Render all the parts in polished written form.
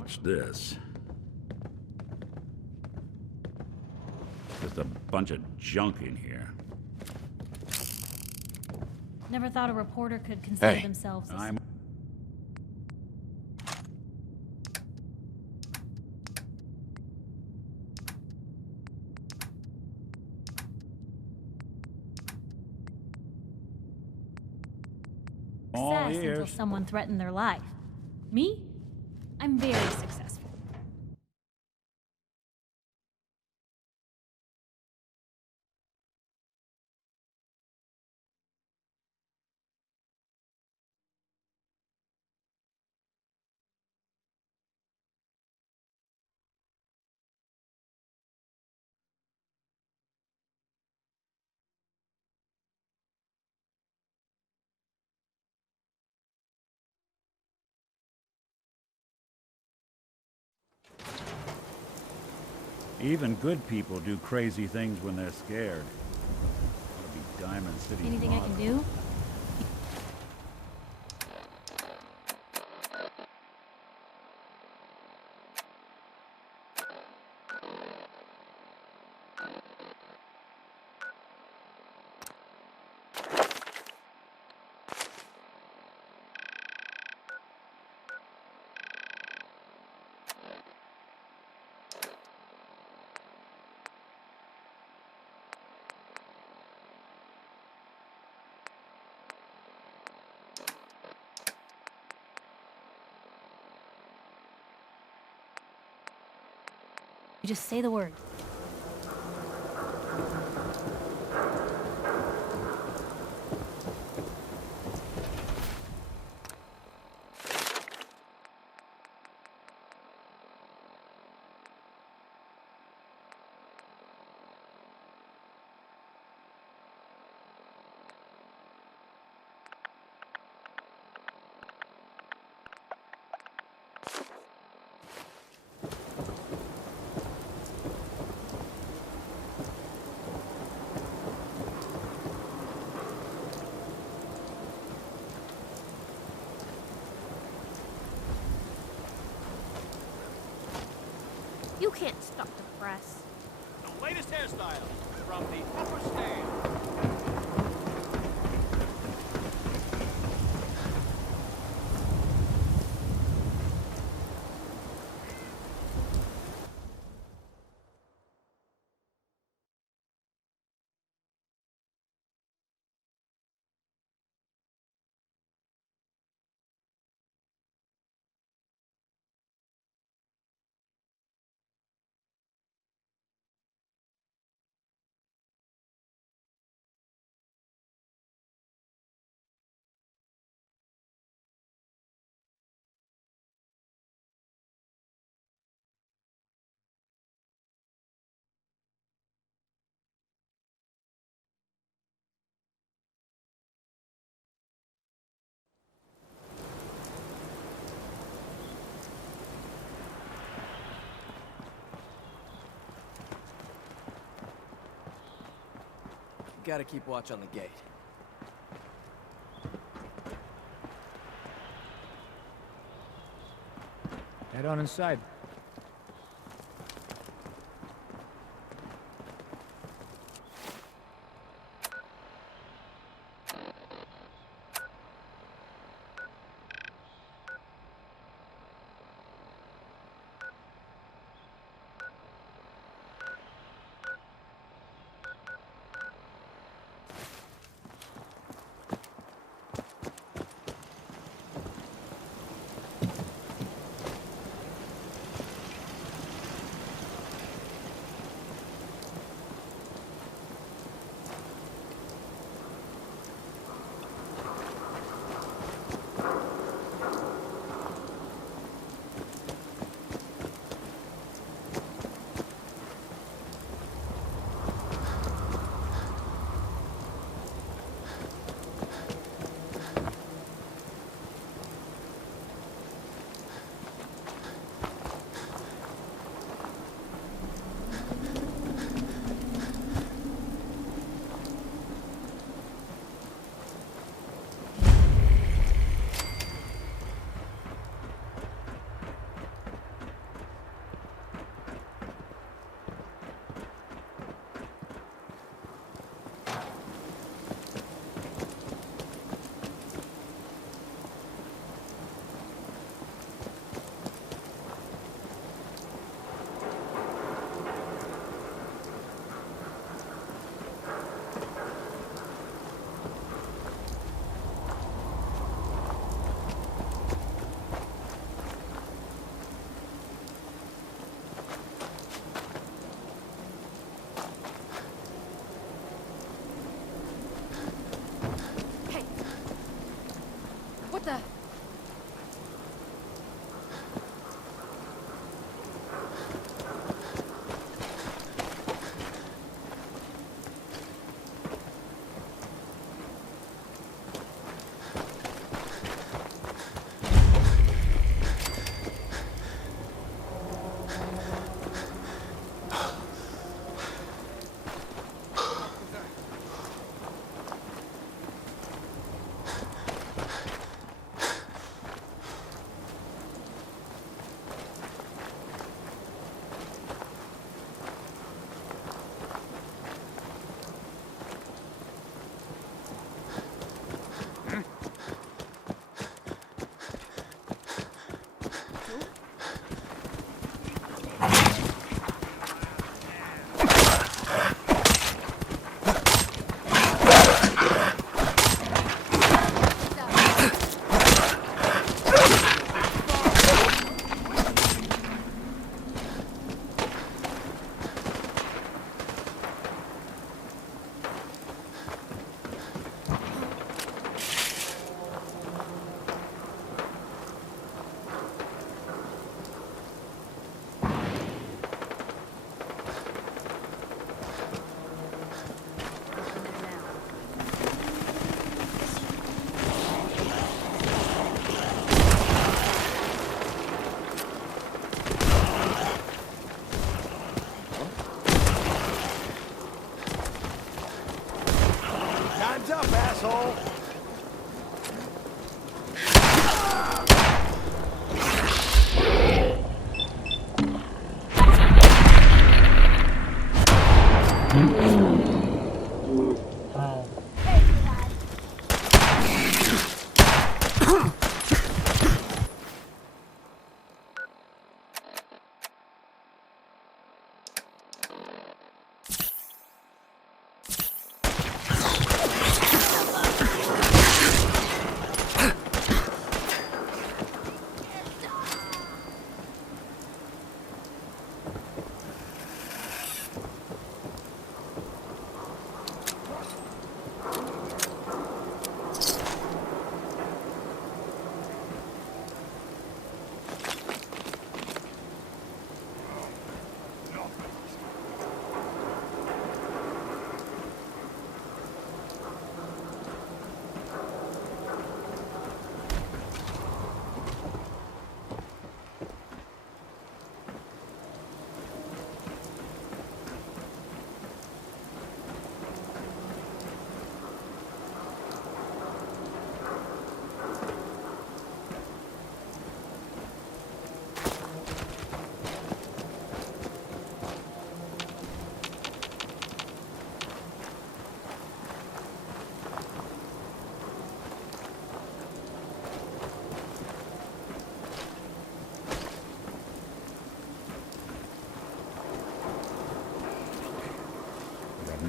what's this? Just a bunch of junk in here. Never thought a reporter could consider Hey. themselves a... All success until ears. someone threatened their life. Me? I'm very successful. Even good people do crazy things when they're scared. Ought to be Diamond City. Anything I can do? You just say the word. You can't stop the press. The latest hairstyle from the upper stand. Gotta keep watch on the gate. Head on inside. the... Time's up, asshole!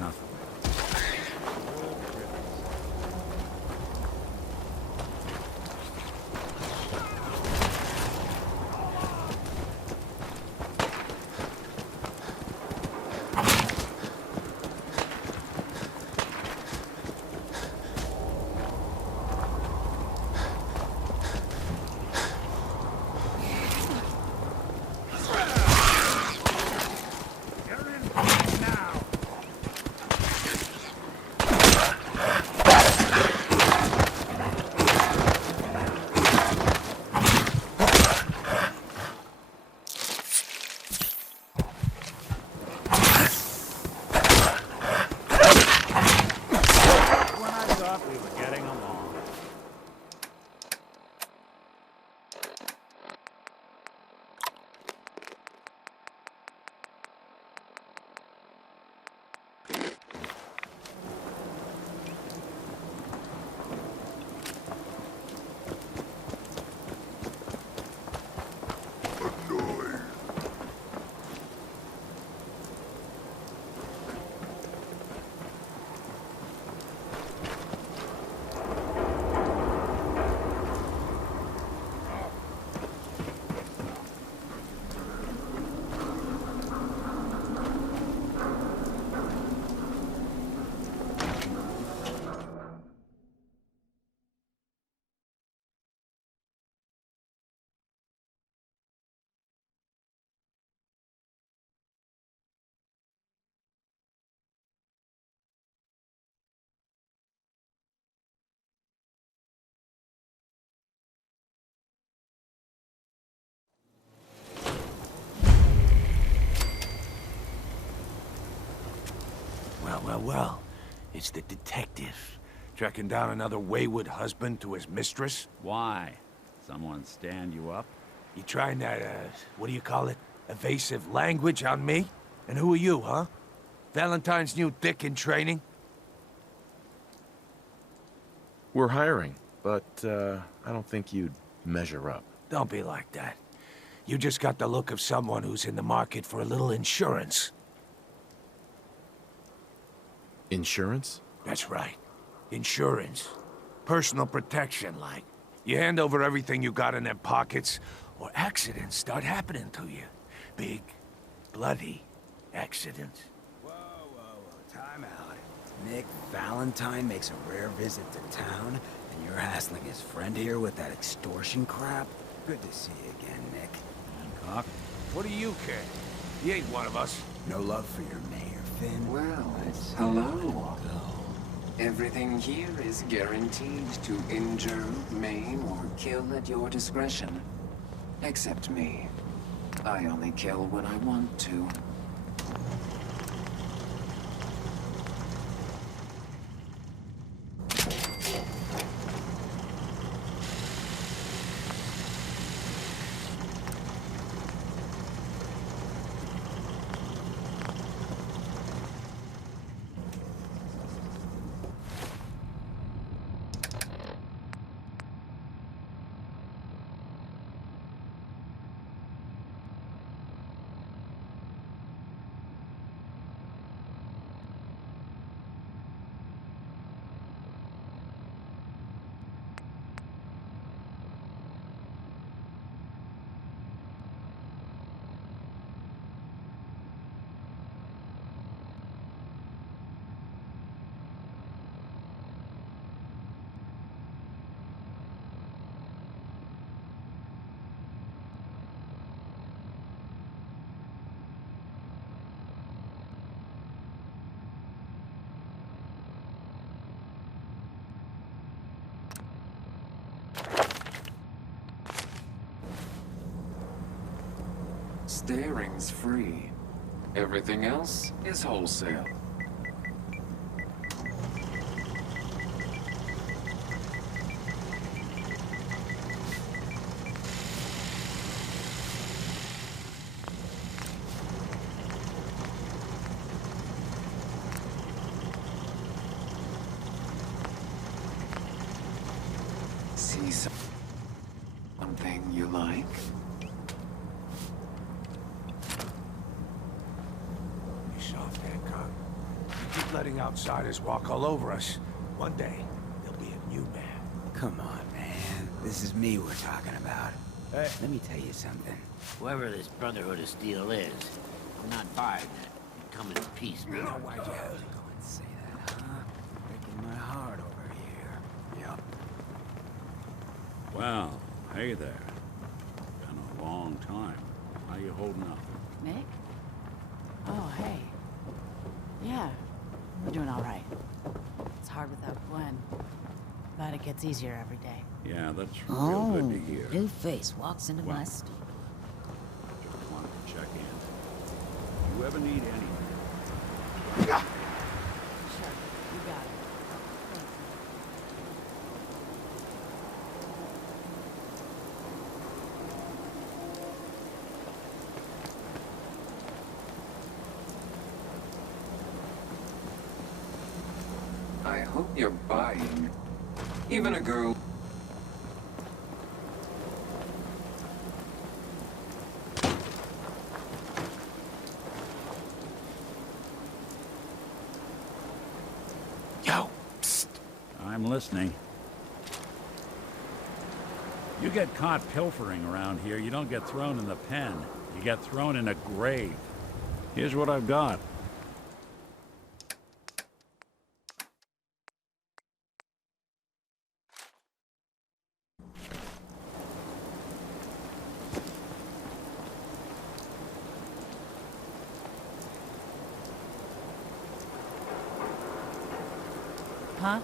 Nothing. Well. It's the detective. Tracking down another wayward husband to his mistress. Why? Someone stand you up? You trying that, what do you call it? Evasive language on me? And who are you, huh? Valentine's new dick in training? We're hiring, but I don't think you'd measure up. Don't be like that. You just got the look of someone who's in the market for a little insurance. Insurance? That's right. Insurance. Personal protection, like. You hand over everything you got in them pockets, or accidents start happening to you. Big, bloody accidents. Whoa, time out. Nick Valentine makes a rare visit to town, and you're hassling his friend here with that extortion crap? Good to see you again, Nick. Hancock? What do you care? He ain't one of us. No love for your mayor, Finn? Well, hello. Everything here is guaranteed to injure, maim, or kill at your discretion. Except me. I only kill when I want to. Staring's free. Everything else is wholesale. See something you like? Soft, Hancock. You keep letting outsiders walk all over us. One day, there'll be a new man. Come on, man. This is me we're talking about. Hey, let me tell you something. Whoever this Brotherhood of Steel is, I'm not buying it. You come in peace, You know why'd you have to go and say that, huh? Breaking my heart over here. Yep. Well, hey there. Been a long time. How you holding up? Nick? Oh, hey. Yeah, we're doing all right. It's hard without Gwen, but it gets easier every day. Yeah, that's real good to hear. New face walks into my Just wanted to check in. You ever need anything? Sure, you got it. Thank you. I hope you're buying. Even a girl... Yo, psst. I'm listening. You get caught pilfering around here, you don't get thrown in the pen. You get thrown in a grave. Here's what I've got. Huh?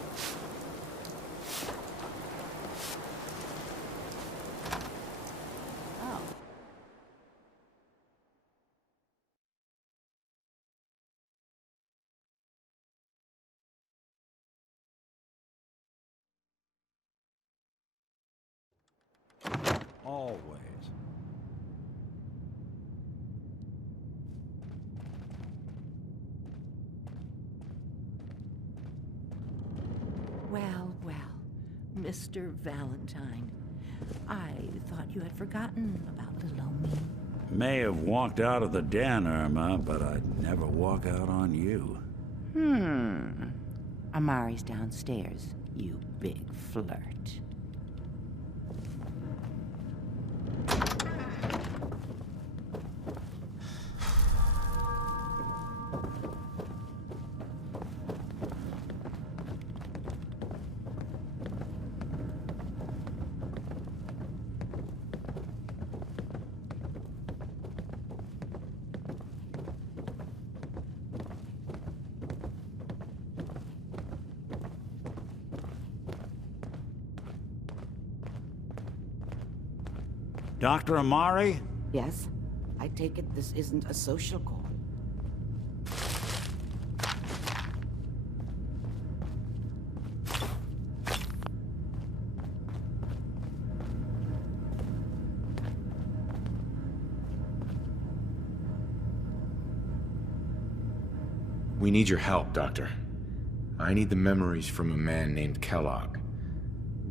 Always. Well, well, Mr. Valentine. I thought you had forgotten about little old me. May have walked out of the den, Irma, but I'd never walk out on you. Amari's downstairs, you big flirt. Dr. Amari? Yes? I take it this isn't a social call. We need your help, Doctor. I need the memories from a man named Kellogg.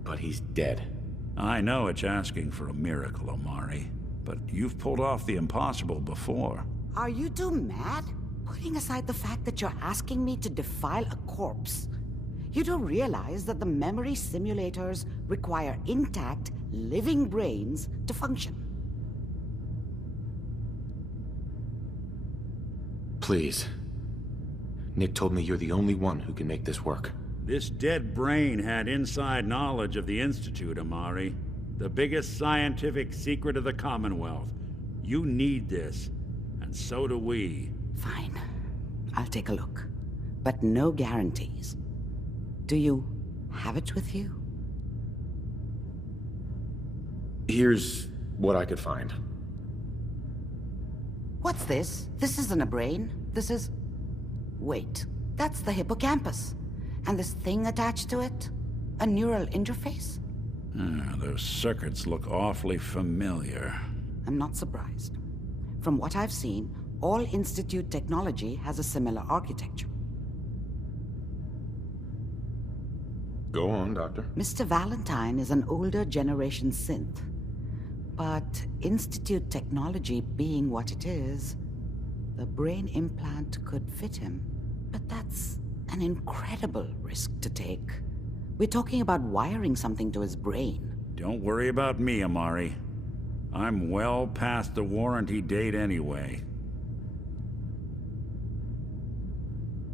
But he's dead. I know it's asking for a miracle, Amari, but you've pulled off the impossible before. Are you two mad? Putting aside the fact that you're asking me to defile a corpse, you don't realize that the memory simulators require intact, living brains to function. Please. Nick told me you're the only one who can make this work. This dead brain had inside knowledge of the Institute, Amari. The biggest scientific secret of the Commonwealth. You need this, and so do we. Fine. I'll take a look. But no guarantees. Do you have it with you? Here's what I could find. What's this? This isn't a brain. This is... Wait. That's the hippocampus. And this thing attached to it? A neural interface? Those circuits look awfully familiar. I'm not surprised. From what I've seen, all Institute technology has a similar architecture. Go on, Doctor. Mr. Valentine is an older generation synth. But Institute technology being what it is, the brain implant could fit him. But that's an incredible risk to take. We're talking about wiring something to his brain. Don't worry about me, Amari. I'm well past the warranty date anyway.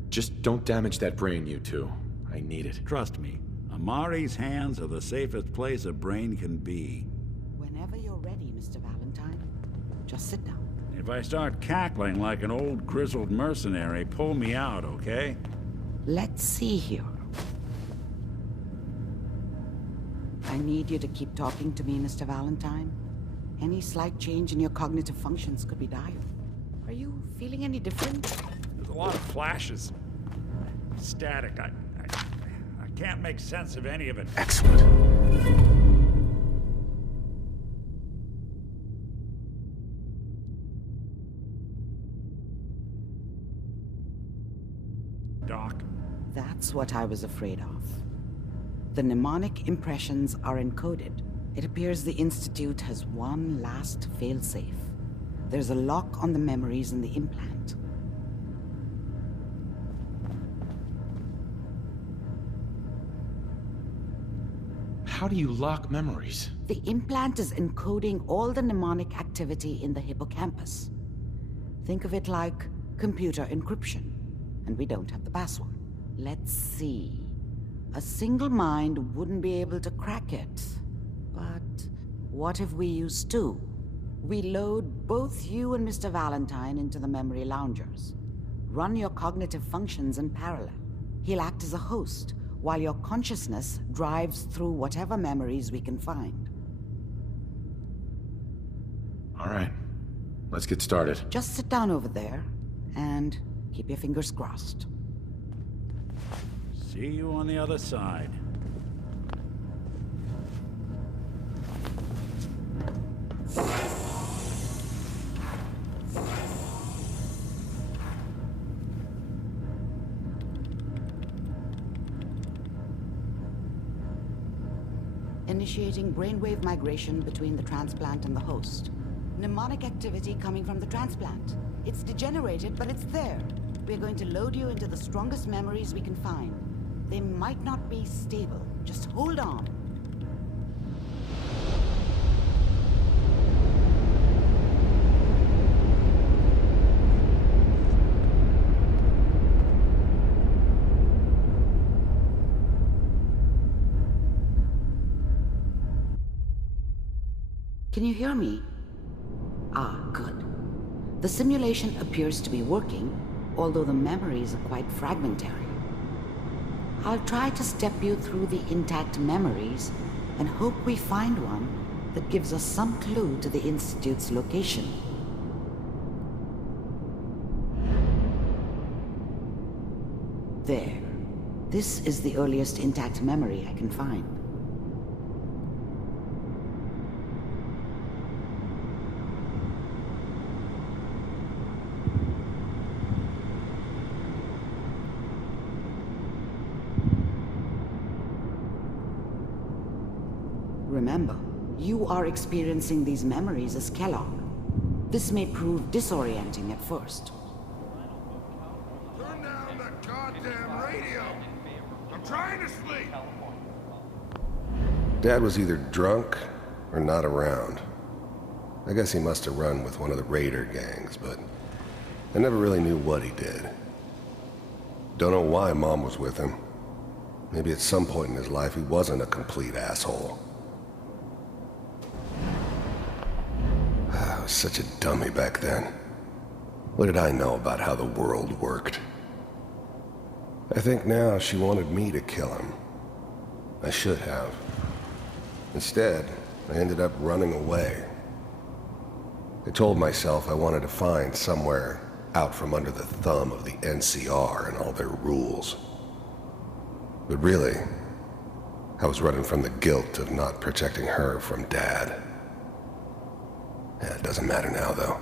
Just don't damage that brain, you two. I need it. Trust me, Amari's hands are the safest place a brain can be. Whenever you're ready, Mr. Valentine, just sit down. If I start cackling like an old grizzled mercenary, pull me out, okay? Let's see here. I need you to keep talking to me, Mr. Valentine. Any slight change in your cognitive functions could be dire. Are you feeling any different? There's a lot of flashes. Static. I can't make sense of any of it. Excellent. Doc. That's what I was afraid of. The mnemonic impressions are encoded. It appears the Institute has one last failsafe. There's a lock on the memories in the implant. How do you lock memories? The implant is encoding all the mnemonic activity in the hippocampus. Think of it like computer encryption. And we don't have the password. Let's see. A single mind wouldn't be able to crack it. But what if we use two? We load both you and Mr. Valentine into the memory loungers. Run your cognitive functions in parallel. He'll act as a host, while your consciousness drives through whatever memories we can find. All right. Let's get started. Just sit down over there, and keep your fingers crossed. See you on the other side. initiating brainwave migration between the transplant and the host. Mnemonic activity coming from the transplant. It's degenerated, but it's there. We're going to load you into the strongest memories we can find. They might not be stable. Just hold on. Can you hear me? Ah, good. The simulation appears to be working, although the memories are quite fragmentary. I'll try to step you through the intact memories and hope we find one that gives us some clue to the Institute's location. There. This is the earliest intact memory I can find. Remember, you are experiencing these memories as Kellogg. This may prove disorienting at first. Turn down the goddamn radio! I'm trying to sleep! Dad was either drunk or not around. I guess he must have run with one of the raider gangs, but I never really knew what he did. Don't know why Mom was with him. Maybe at some point in his life he wasn't a complete asshole. I was such a dummy back then. What did I know about how the world worked? I think now she wanted me to kill him. I should have. Instead, I ended up running away. I told myself I wanted to find somewhere out from under the thumb of the NCR and all their rules. But really, I was running from the guilt of not protecting her from Dad. Yeah, it doesn't matter now, though.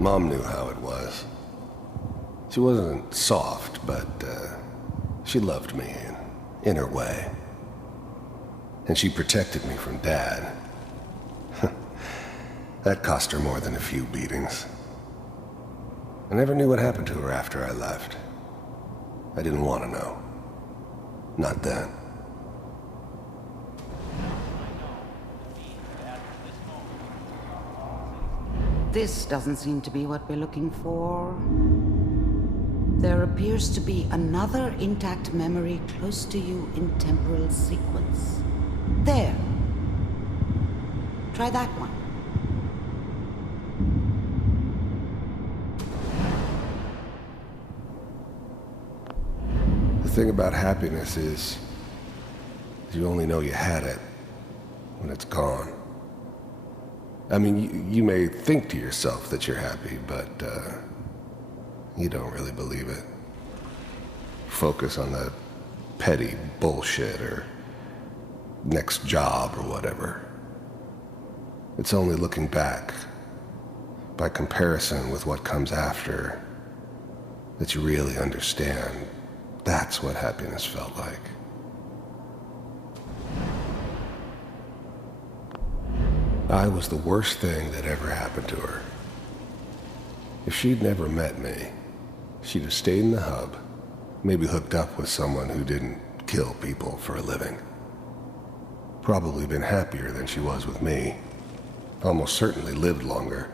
Mom knew how it was. She wasn't soft, but she loved me in her way. And she protected me from Dad. That cost her more than a few beatings. I never knew what happened to her after I left. I didn't want to know. Not then. This doesn't seem to be what we're looking for. There appears to be another intact memory close to you in temporal sequence. There. Try that one. The thing about happiness is you only know you had it when it's gone. I mean, you may think to yourself that you're happy, but you don't really believe it. Focus on the petty bullshit or next job or whatever. It's only looking back, by comparison with what comes after, that you really understand that's what happiness felt like. I was the worst thing that ever happened to her. If she'd never met me, she'd have stayed in the hub, maybe hooked up with someone who didn't kill people for a living. Probably been happier than she was with me. Almost certainly lived longer.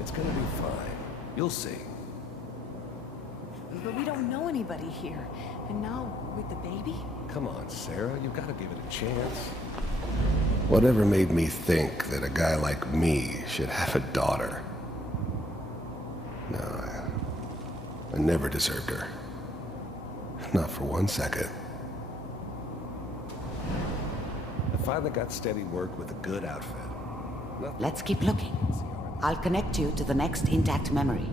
It's gonna be fine. You'll see. But we don't know anybody here. And now, with the baby? Come on, Sarah. You've got to give it a chance. Whatever made me think that a guy like me should have a daughter? No, I never deserved her. Not for 1 second. I finally got steady work with a good outfit. Let's keep looking. I'll connect you to the next intact memory.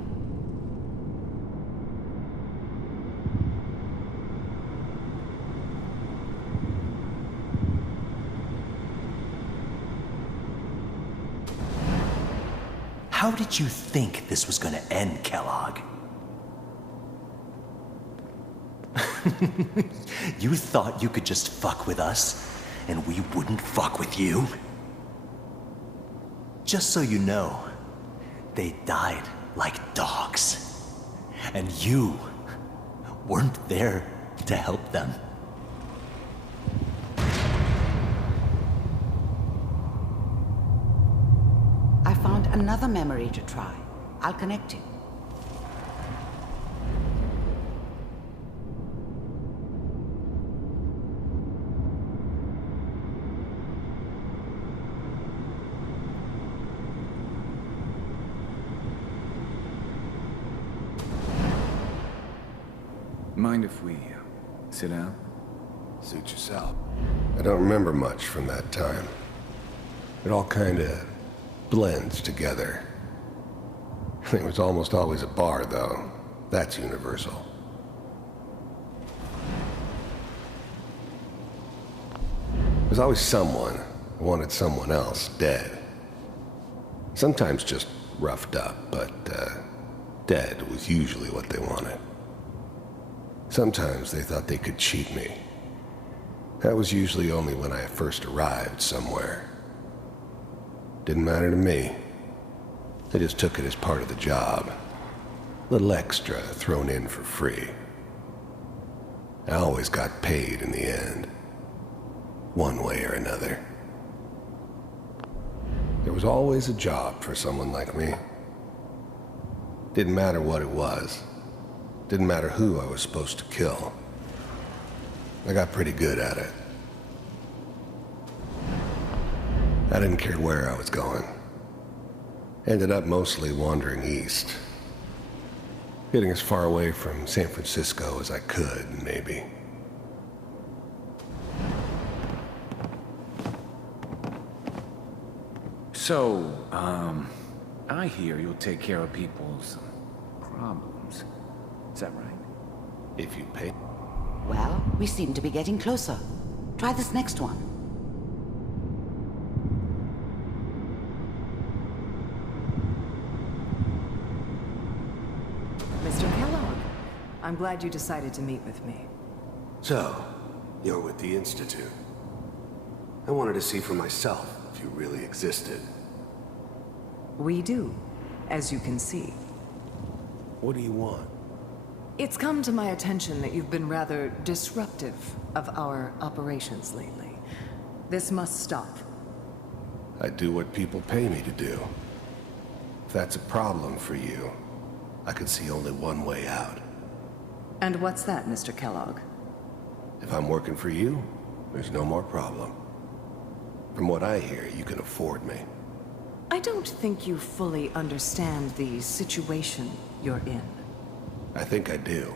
How did you think this was gonna end, Kellogg? You thought you could just fuck with us, and we wouldn't fuck with you? Just so you know, they died like dogs. And you weren't there to help them. I found another memory to try. I'll connect you. Mind if we sit down? Suit yourself. I don't remember much from that time. It all kinda blends together. It was almost always a bar, though. That's universal. There's always someone who wanted someone else dead. Sometimes just roughed up, but dead was usually what they wanted. Sometimes they thought they could cheat me. That was usually only when I first arrived somewhere. Didn't matter to me. They just took it as part of the job. A little extra thrown in for free. I always got paid in the end. One way or another. There was always a job for someone like me. Didn't matter what it was. Didn't matter who I was supposed to kill. I got pretty good at it. I didn't care where I was going. Ended up mostly wandering east. Getting as far away from San Francisco as I could, maybe. So, I hear you'll take care of people's problems. Is that right? If you pay. Well, we seem to be getting closer. Try this next one. Mr. Kellogg, I'm glad you decided to meet with me. So, you're with the Institute. I wanted to see for myself if you really existed. We do, as you can see. What do you want? It's come to my attention that you've been rather disruptive of our operations lately. This must stop. I do what people pay me to do. If that's a problem for you, I could see only one way out. And what's that, Mr. Kellogg? If I'm working for you, there's no more problem. From what I hear, you can afford me. I don't think you fully understand the situation you're in. I think I do.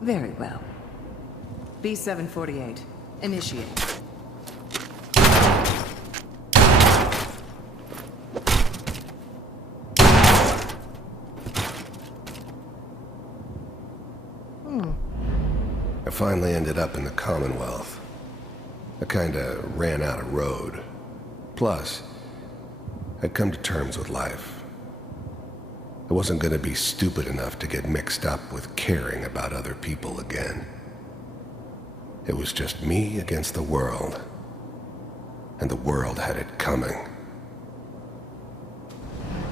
Very well. B-748, initiate. I finally ended up in the Commonwealth. I kinda ran out of road. Plus, I'd come to terms with life. I wasn't gonna be stupid enough to get mixed up with caring about other people again. It was just me against the world. And the world had it coming.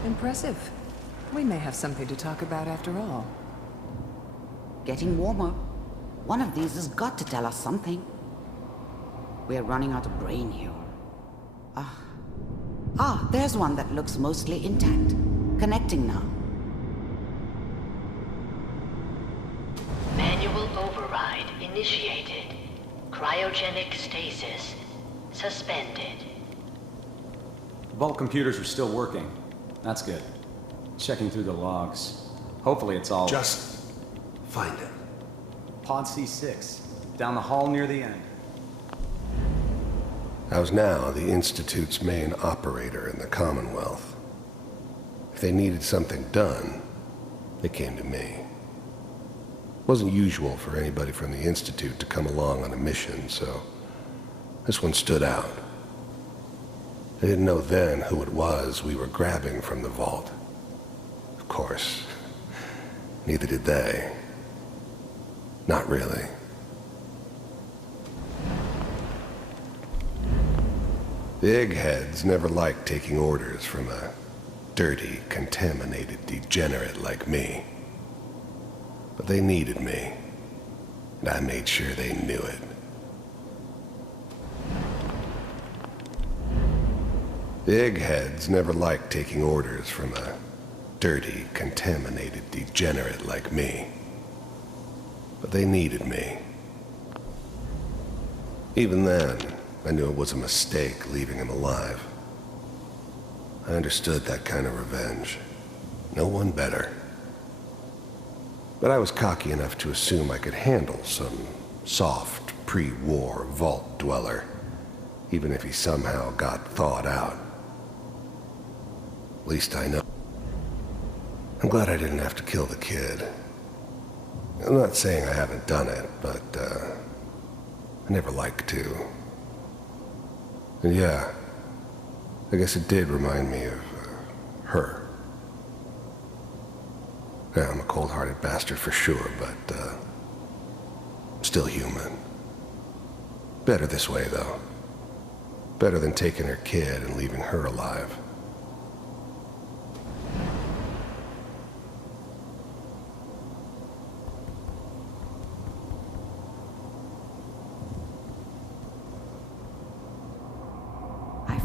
Impressive. We may have something to talk about after all. Getting warmer. One of these has got to tell us something. We're running out of brain here. There's one that looks mostly intact. Connecting now. Manual override initiated. Cryogenic stasis suspended. Vault computers are still working. That's good. Checking through the logs. Hopefully it's all... Just find it. Pod C6. Down the hall near the end. I was now the Institute's main operator in the Commonwealth. If they needed something done, they came to me. It wasn't usual for anybody from the Institute to come along on a mission, so this one stood out. I didn't know then who it was we were grabbing from the vault. Of course, neither did they. Not really. The eggheads never liked taking orders from a dirty, contaminated degenerate like me. But they needed me, and I made sure they knew it. The eggheads never liked taking orders from a dirty, contaminated degenerate like me. But they needed me. Even then, I knew it was a mistake leaving him alive. I understood that kind of revenge. No one better. But I was cocky enough to assume I could handle some soft, pre-war vault dweller, even if he somehow got thawed out. At least I know. I'm glad I didn't have to kill the kid. I'm not saying I haven't done it, but I never liked to. And yeah, I guess it did remind me of her. Yeah, I'm a cold-hearted bastard for sure, but still human. Better this way, though. Better than taking her kid and leaving her alive.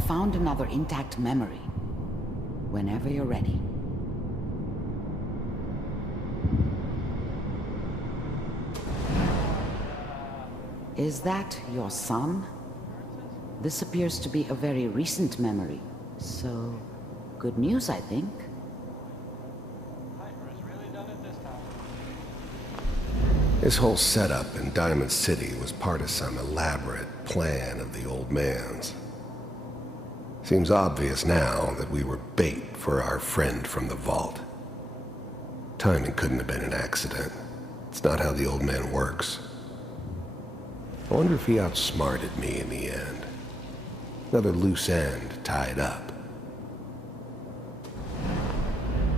Found another intact memory. Whenever you're ready. Is that your son? This appears to be a very recent memory, so good news, I think. His whole setup in Diamond City was part of some elaborate plan of the old man's. Seems obvious now that we were bait for our friend from the vault. Timing couldn't have been an accident. It's not how the old man works. I wonder if he outsmarted me in the end. Another loose end tied up.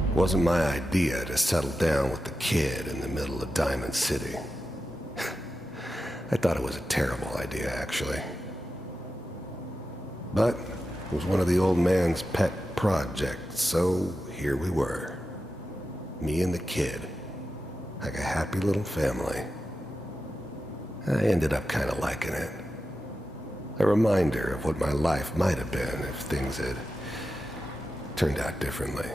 It wasn't my idea to settle down with the kid in the middle of Diamond City. I thought it was a terrible idea, actually. But it was one of the old man's pet projects, so here we were. Me and the kid. Like a happy little family. I ended up kind of liking it. A reminder of what my life might have been if things had turned out differently.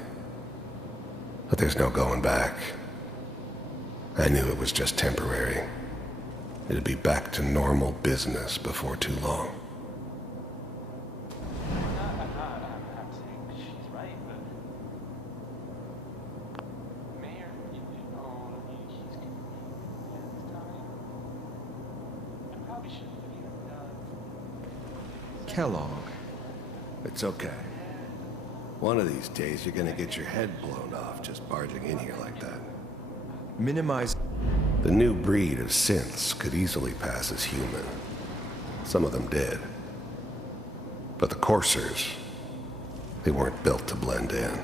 But there's no going back. I knew it was just temporary. It'd be back to normal business before too long. Kellogg. It's okay. One of these days you're gonna get your head blown off just barging in here like that. Minimize. The new breed of synths could easily pass as human. Some of them did. But the coursers, they weren't built to blend in.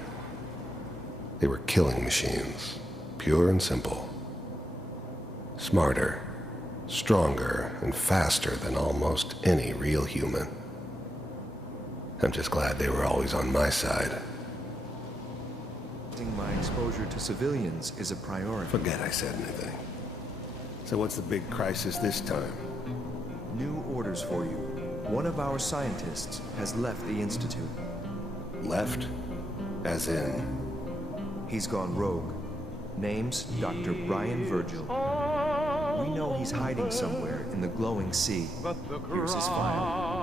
They were killing machines, pure and simple. Smarter, stronger, and faster than almost any real human. I'm just glad they were always on my side. My exposure to civilians is a priority. Forget I said anything. So what's the big crisis this time? New orders for you. One of our scientists has left the Institute. Left? As in? He's gone rogue. Name's Dr. Brian Virgil. We know he's hiding somewhere in the glowing sea. Here's his file.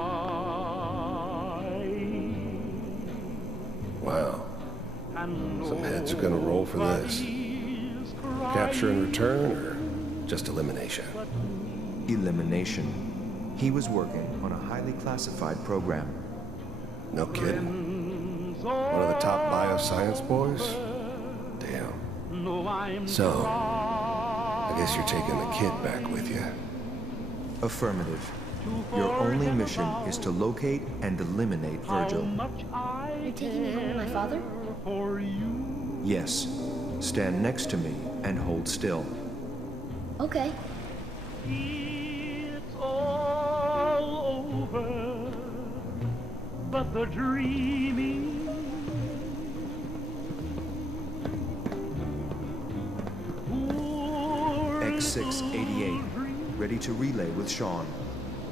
Wow. Some heads are gonna roll for this. Capture and return, or just elimination? Elimination. He was working on a highly classified program. No kidding. One of the top bioscience boys? Damn. So, I guess you're taking the kid back with you. Affirmative. Your only mission is to locate and eliminate Virgil. You're taking me home with my father? Yes. Stand next to me and hold still. Okay. It's all over, but the dreaming. X688, ready to relay with Sean.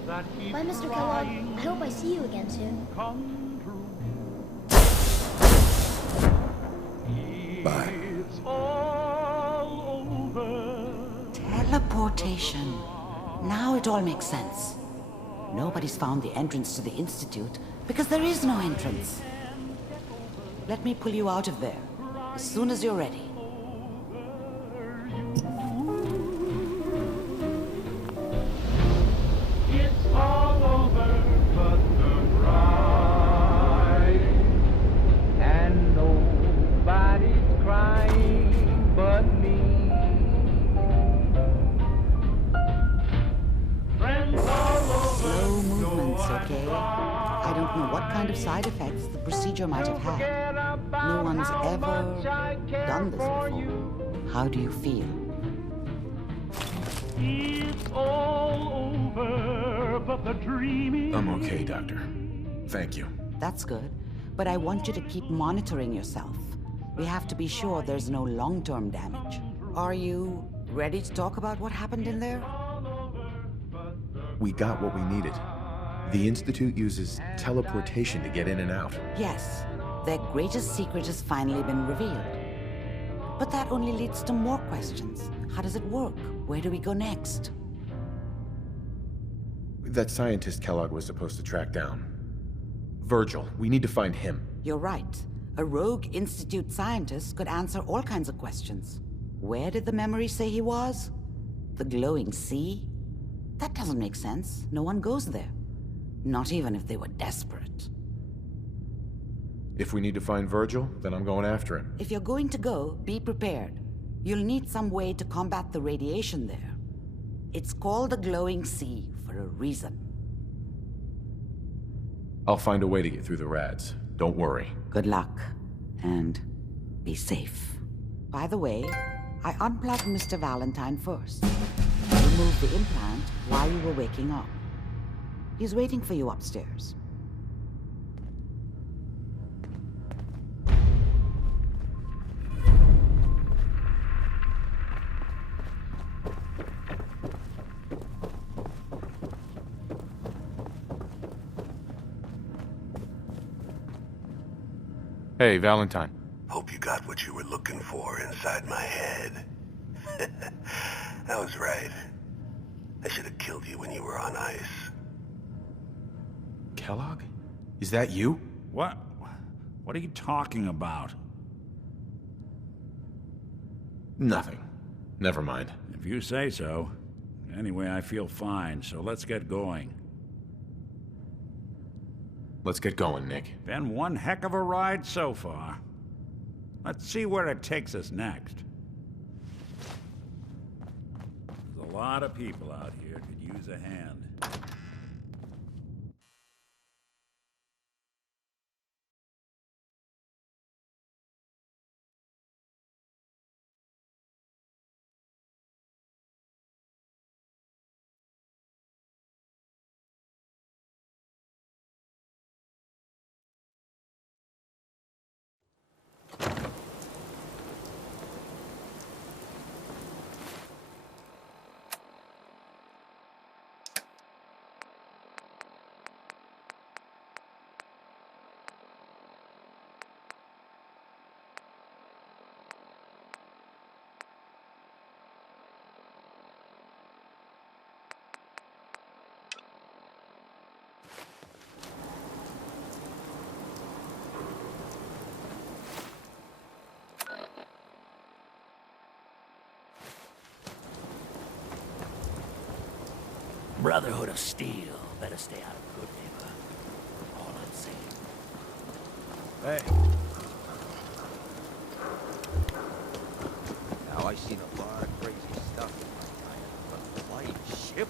Bye, Mr. Kellogg. I hope I see you again soon. Bye. Teleportation. Now it all makes sense. Nobody's found the entrance to the Institute because there is no entrance. Let me pull you out of there as soon as you're ready. It's all over but the bride, and nobody's crying but me. Friends all over. Slow movements, okay? I don't know what kind of side effects the procedure might have had. No one's ever done this before. How do you feel? It's all over but the dreaming. I'm okay, Doctor. Thank you. That's good, but I want you to keep monitoring yourself. We have to be sure there's no long-term damage. Are you ready to talk about what happened in there? We got what we needed. The Institute uses teleportation to get in and out. Yes, their greatest secret has finally been revealed. But that only leads to more questions. How does it work? Where do we go next? That scientist Kellogg was supposed to track down. Virgil, we need to find him. You're right. A rogue Institute scientist could answer all kinds of questions. Where did the memory say he was? The glowing sea? That doesn't make sense. No one goes there. Not even if they were desperate. If we need to find Virgil, then I'm going after him. If you're going to go, be prepared. You'll need some way to combat the radiation there. It's called the glowing sea for a reason. I'll find a way to get through the rads. Don't worry. Good luck, and be safe. By the way, I unplugged Mr. Valentine first. Removed the implant while you were waking up. He's waiting for you upstairs. Hey, Valentine. Hope you got what you were looking for inside my head. I was right. I should have killed you when you were on ice. Kellogg? Is that you? What? What are you talking about? Nothing. Never mind. If you say so. Anyway, I feel fine, so let's get going. Let's get going, Nick. Been one heck of a ride so far. Let's see where it takes us next. There's a lot of people out here could use a hand. Brotherhood of Steel. Better stay out of good neighbor. All I'm saying. Hey. Now I seen a lot of crazy stuff in my time, but the flying ship?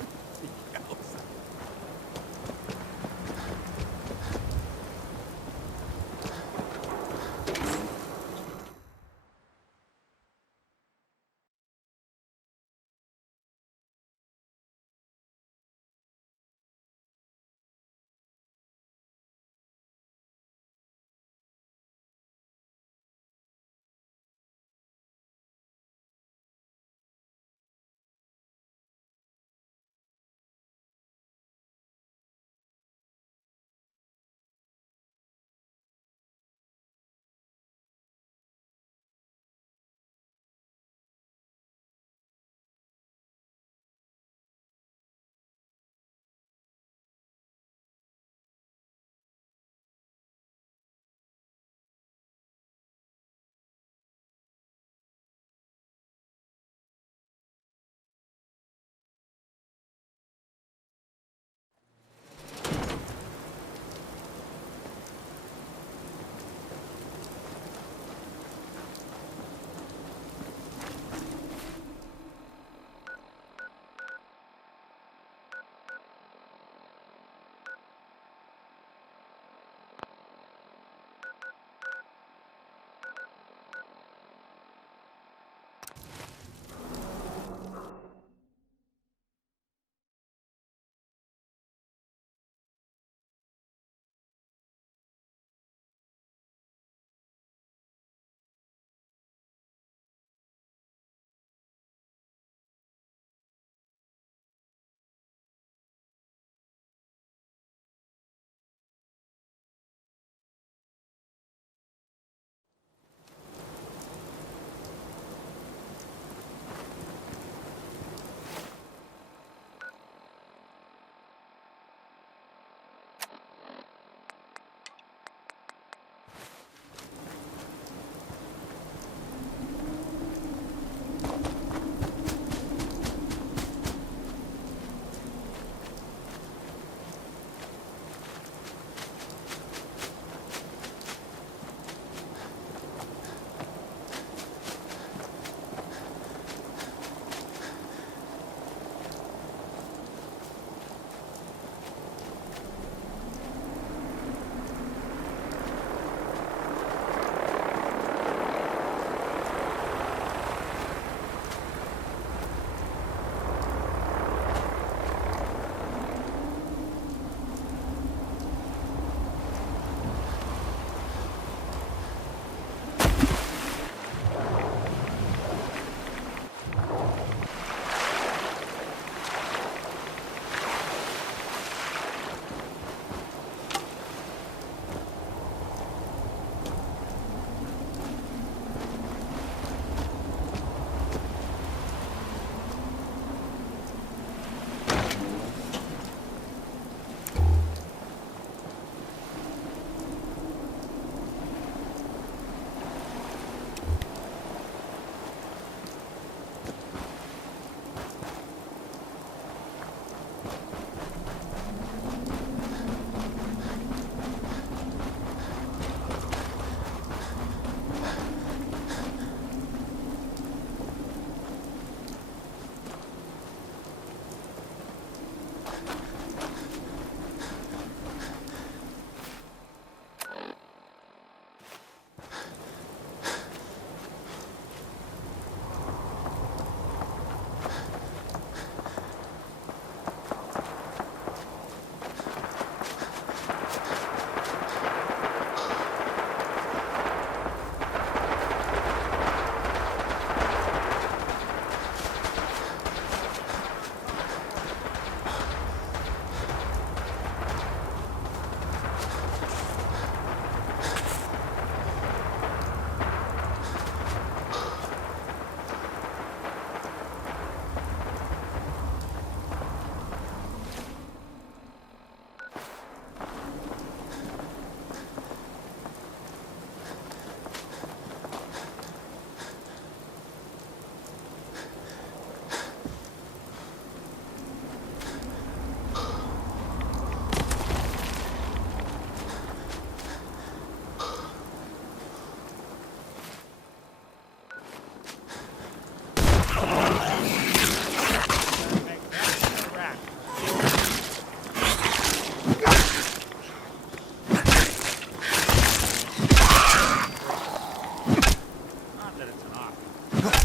it's an option.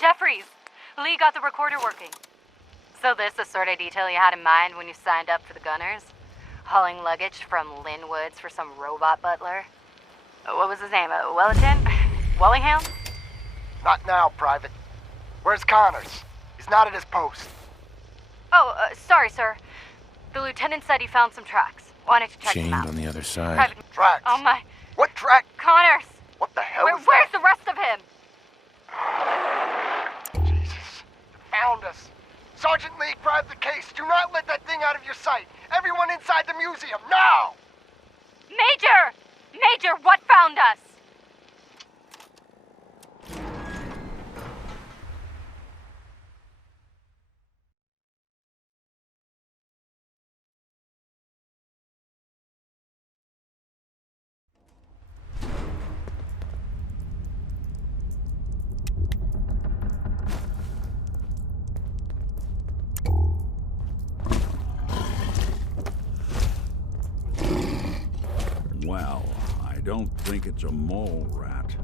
Jeffries! Lee got the recorder working. So this the sort of detail you had in mind when you signed up for the Gunners? Hauling luggage from Linwoods for some robot butler? What was his name? Wellington? Wellingham? Not now, Private. Where's Connors? He's not at his post. Oh, sorry, sir. The lieutenant said he found some tracks. Wanted to check them Chained out. on the other side. Private... Tracks? Oh my... What track? Connors! What the hell is Where's the rest of him? Jesus. Found us. Sergeant Lee, grab the case. Do not let that thing out of your sight. Everyone inside the museum, now! Major! Major, what found us? Well, I don't think it's a mole rat.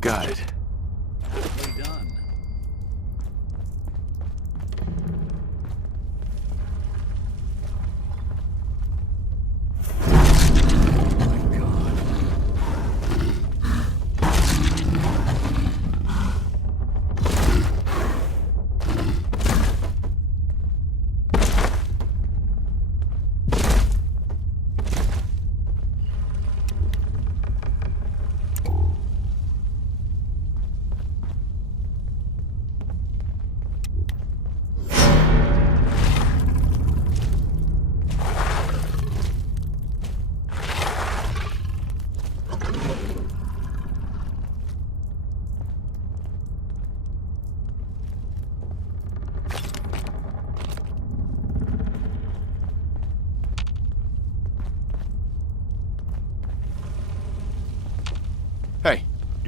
Got it. Nicely done.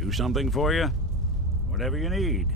Do something for you? Whatever you need.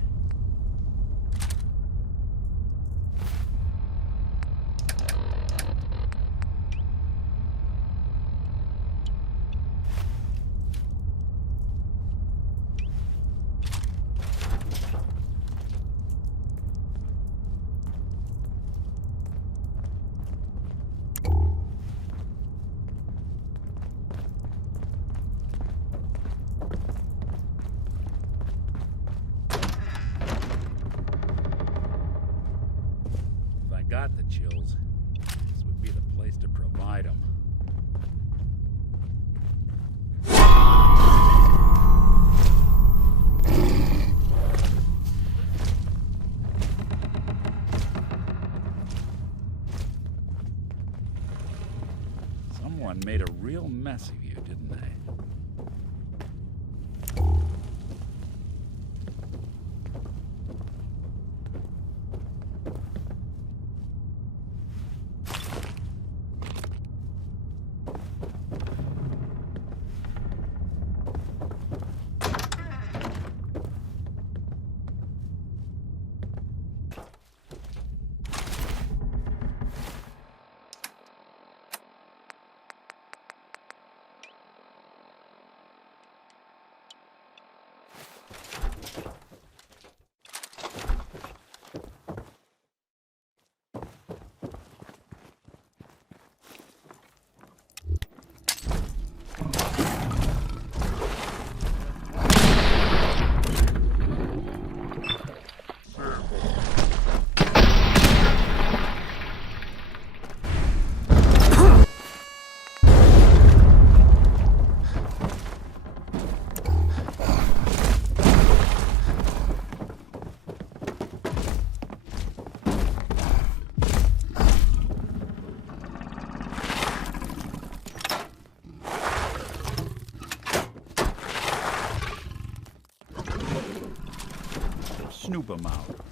Got the chills. This would be the place to provide them. Someone made a real mess of you, didn't they? Snoop 'em out.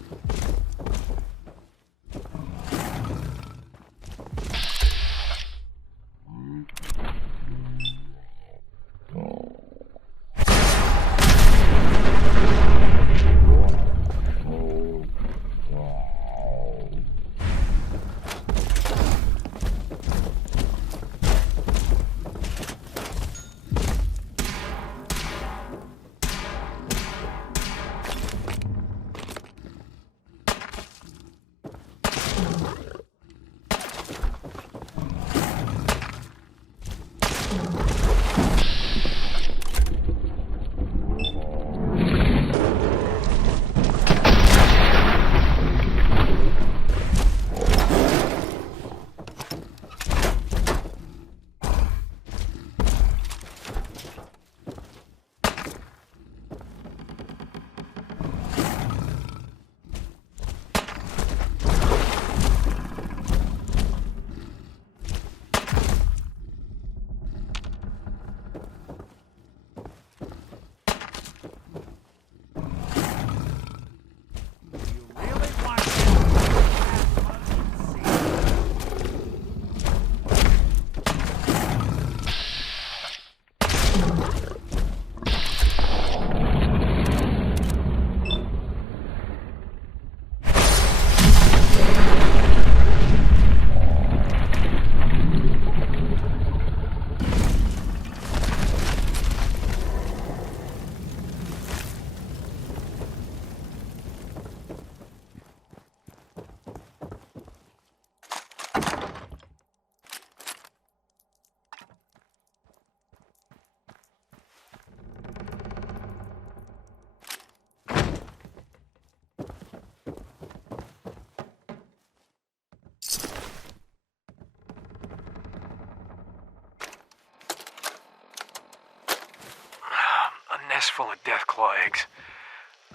nest full of deathclaw eggs.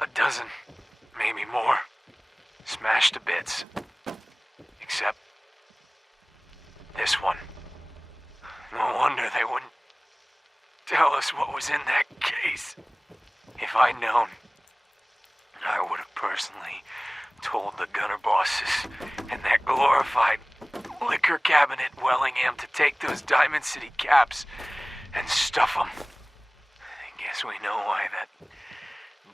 A dozen, maybe more. Smashed to bits. Except this one. No wonder they wouldn't tell us what was in that case. If I'd known, I would have personally told the gunner bosses in that glorified liquor cabinet Wellingham to take those Diamond City caps and stuff them. I guess we know why that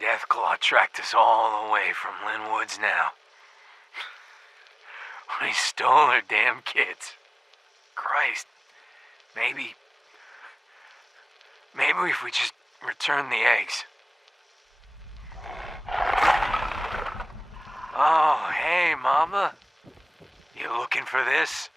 Deathclaw tracked us all the way from Linwood's now. We stole her damn kids. Christ. Maybe if we just return the eggs. Oh, hey, Mama. You looking for this?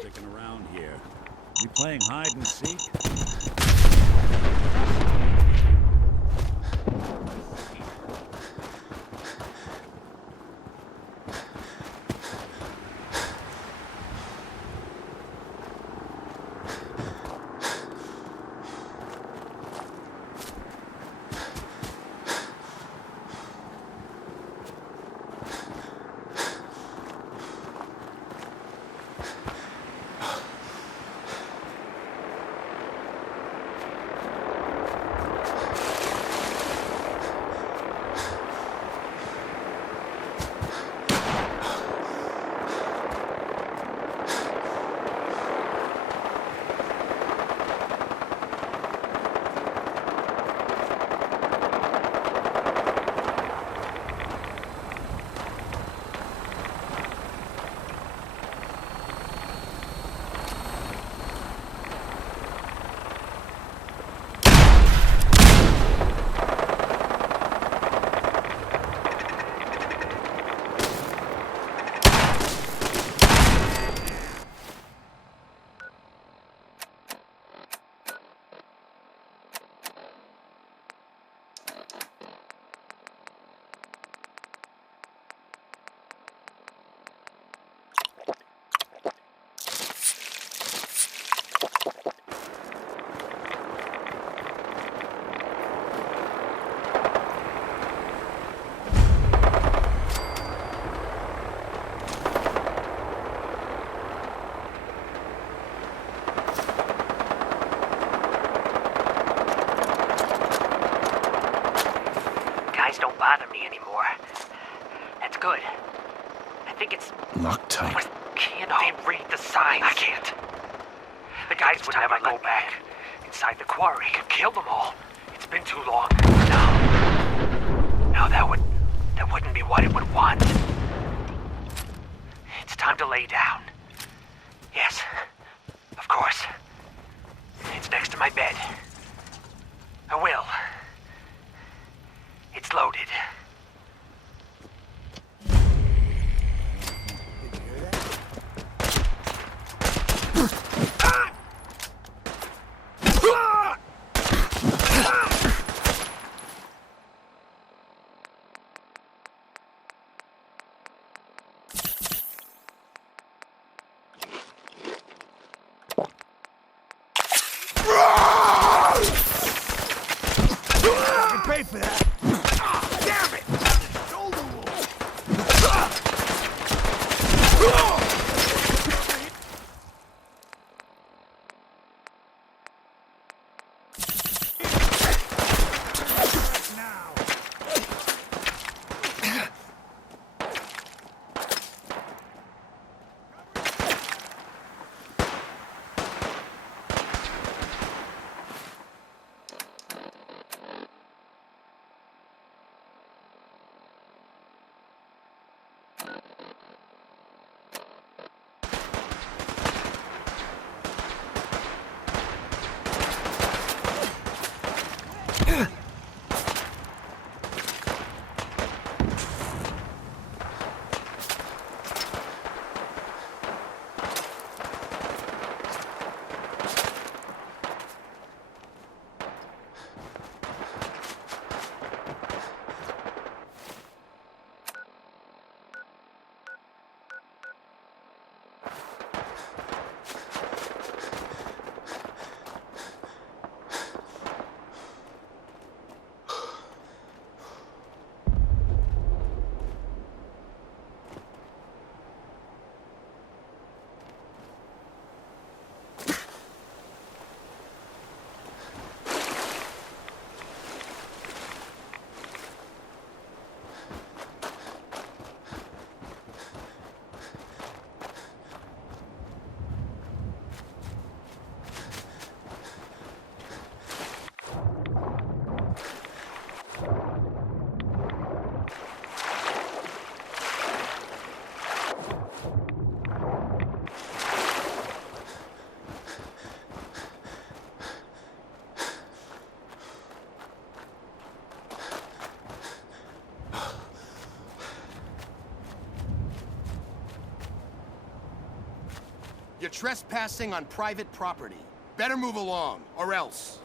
Sticking around here. You playing hide and seek? bother me anymore. That's good. I think it's... Loctite. But can't they read the signs? I can't. The guys would never go back inside the quarry. Kill them all. It's been too long. No, that wouldn't be what it would want. It's time to lay down. Yes, of course. It's next to my bed. I will. It's loaded. Pay for that. Damn it! Shoulder You're trespassing on private property. Better move along, or else.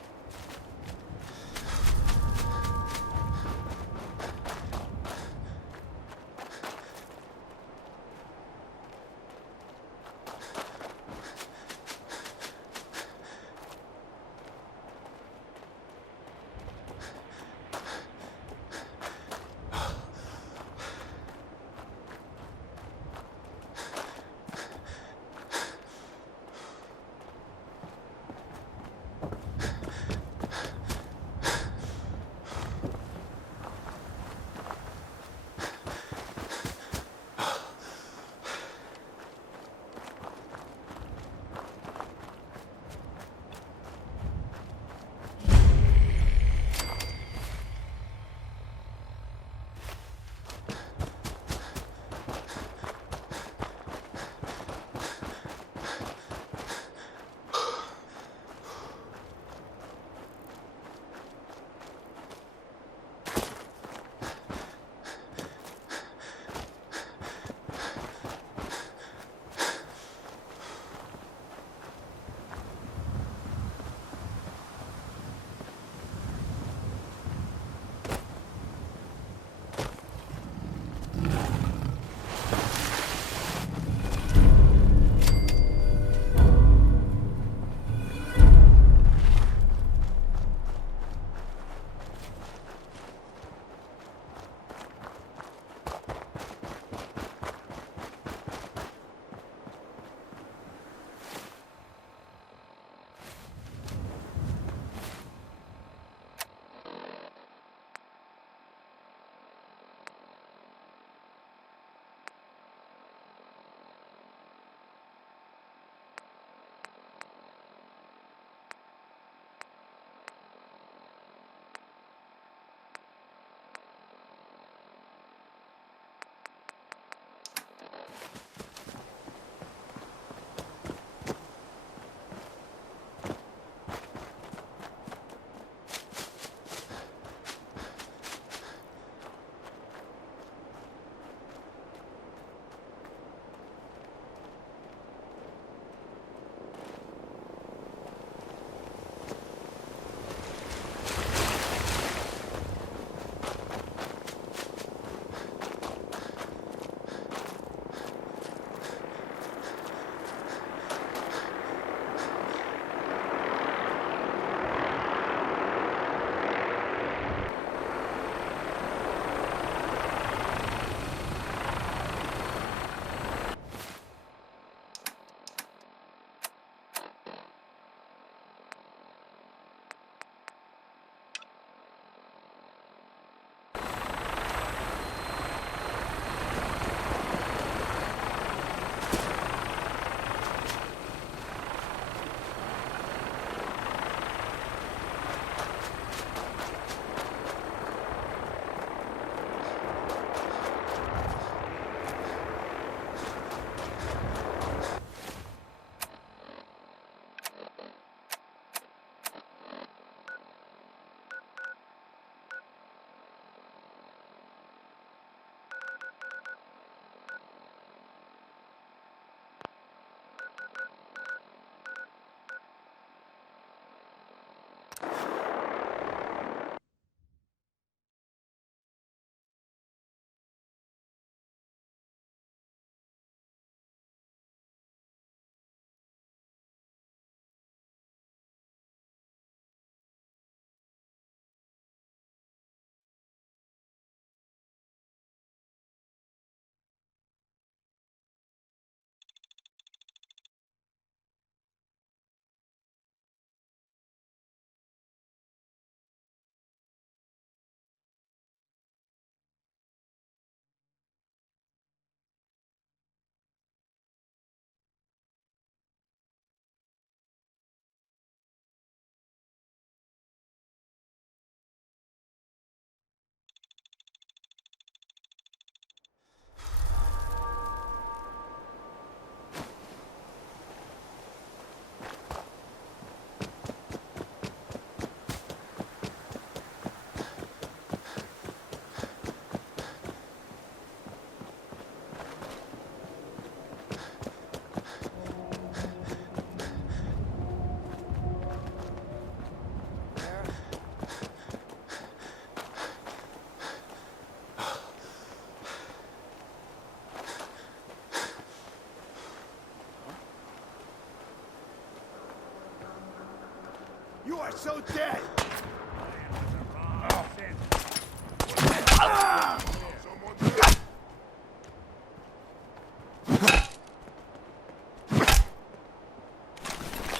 You are so dead!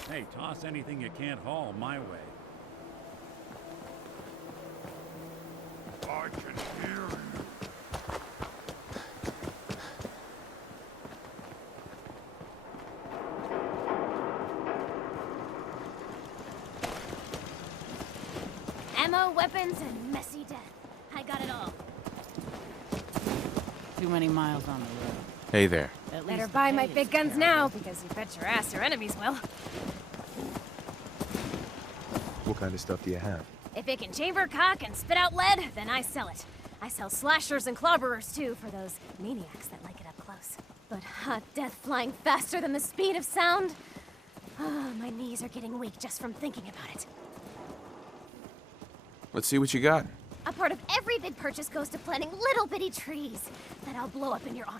Hey, toss anything you can't haul my way. I can hear you. Ammo, weapons, and messy death. I got it all. Too many miles on the road. Hey there. Better buy my big guns now, because you bet your ass your enemies will. What kind of stuff do you have? If it can chamber cock and spit out lead, then I sell it. I sell slashers and clobberers too, for those maniacs that like it up close. But hot death flying faster than the speed of sound? Oh, my knees are getting weak just from thinking about it. Let's see what you got. A part of every big purchase goes to planting little bitty trees that I'll blow up in your honor.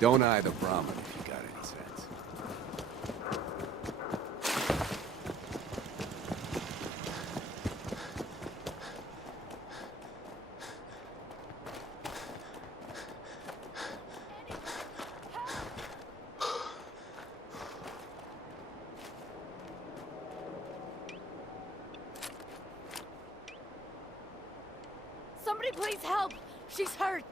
Don't eye the Brahmin if you got any sense. Somebody please help! She's hurt!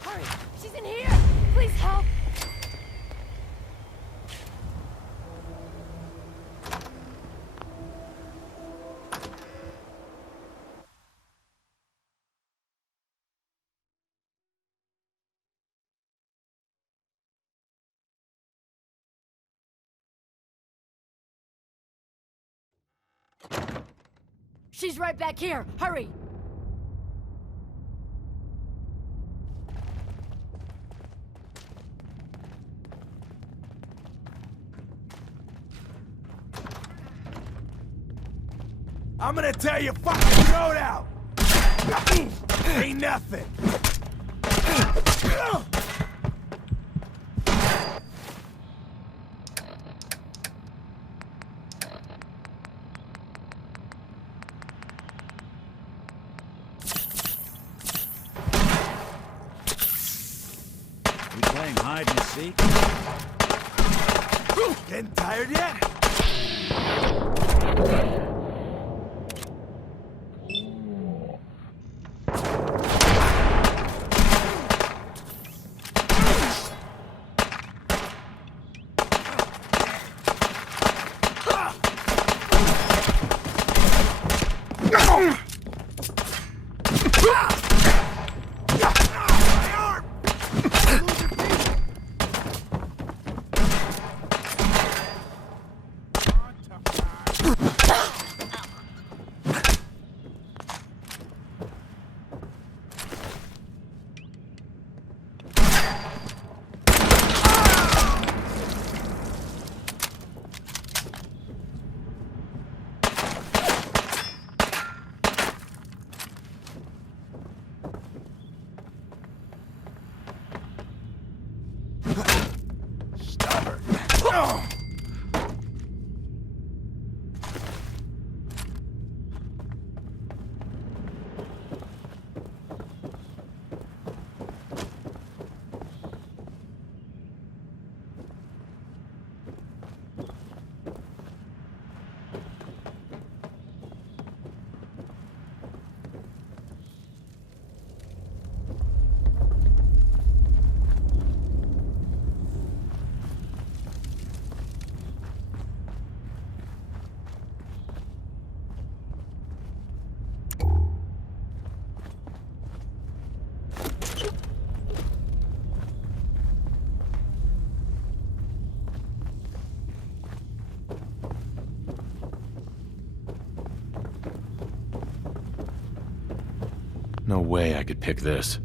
Hurry! She's in here! Please help! She's right back here! Hurry! I'm gonna tear your fucking throat out! Ain't nothing! We playing hide and seek? Getting tired yet? No way I could pick this.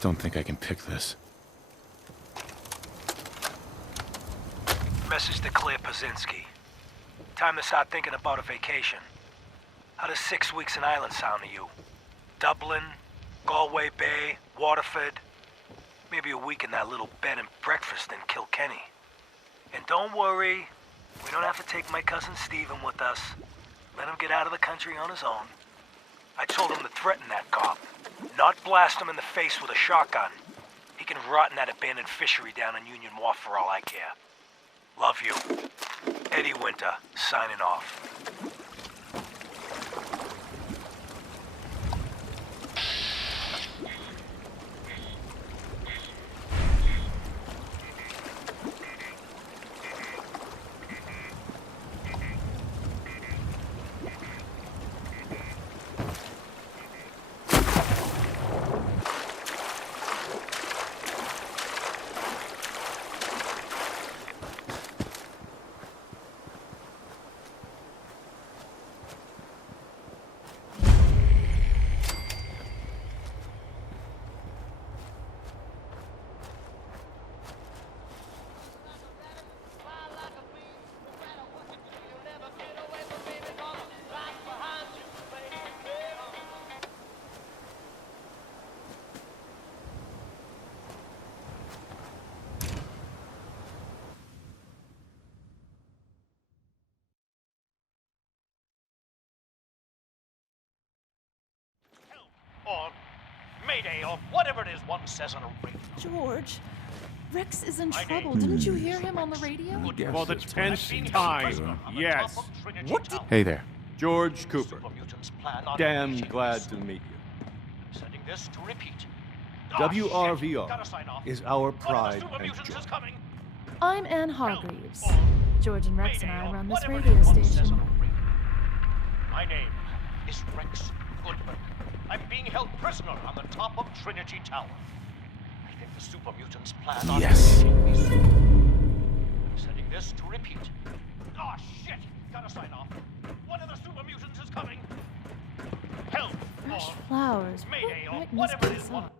Don't think I can pick this. Message to Claire Pazinski. Time to start thinking about a vacation. How does 6 weeks in Ireland sound to you? Dublin, Galway Bay, Waterford. Maybe a week in that little bed and breakfast in Kilkenny. And don't worry, we don't have to take my cousin Stephen with us. Let him get out of the country on his own. I told him to threaten that cop, not blast him in the face with a shotgun. He can rot in that abandoned fishery down in Union Wharf for all I care. Love you. Eddie Winter, signing off. Or Mayday, or whatever it is one says on a radio. George, Rex is in trouble. Didn't you hear him on the radio? For the 10th time, yes. What? Hey there. George Cooper. Damn glad to meet you. Sending this to repeat. WRVR is our pride and joy. I'm Ann Hargreaves. George and Rex and I run this radio station. My name is Rex Goodman. I'm being held prisoner on the top of Trinity Tower. I think the super mutants plan on catching me soon. Sending this to repeat. Oh shit! Gotta sign off. One of the super mutants is coming. Help! Fresh flowers. Mayday, or What whatever it is. up?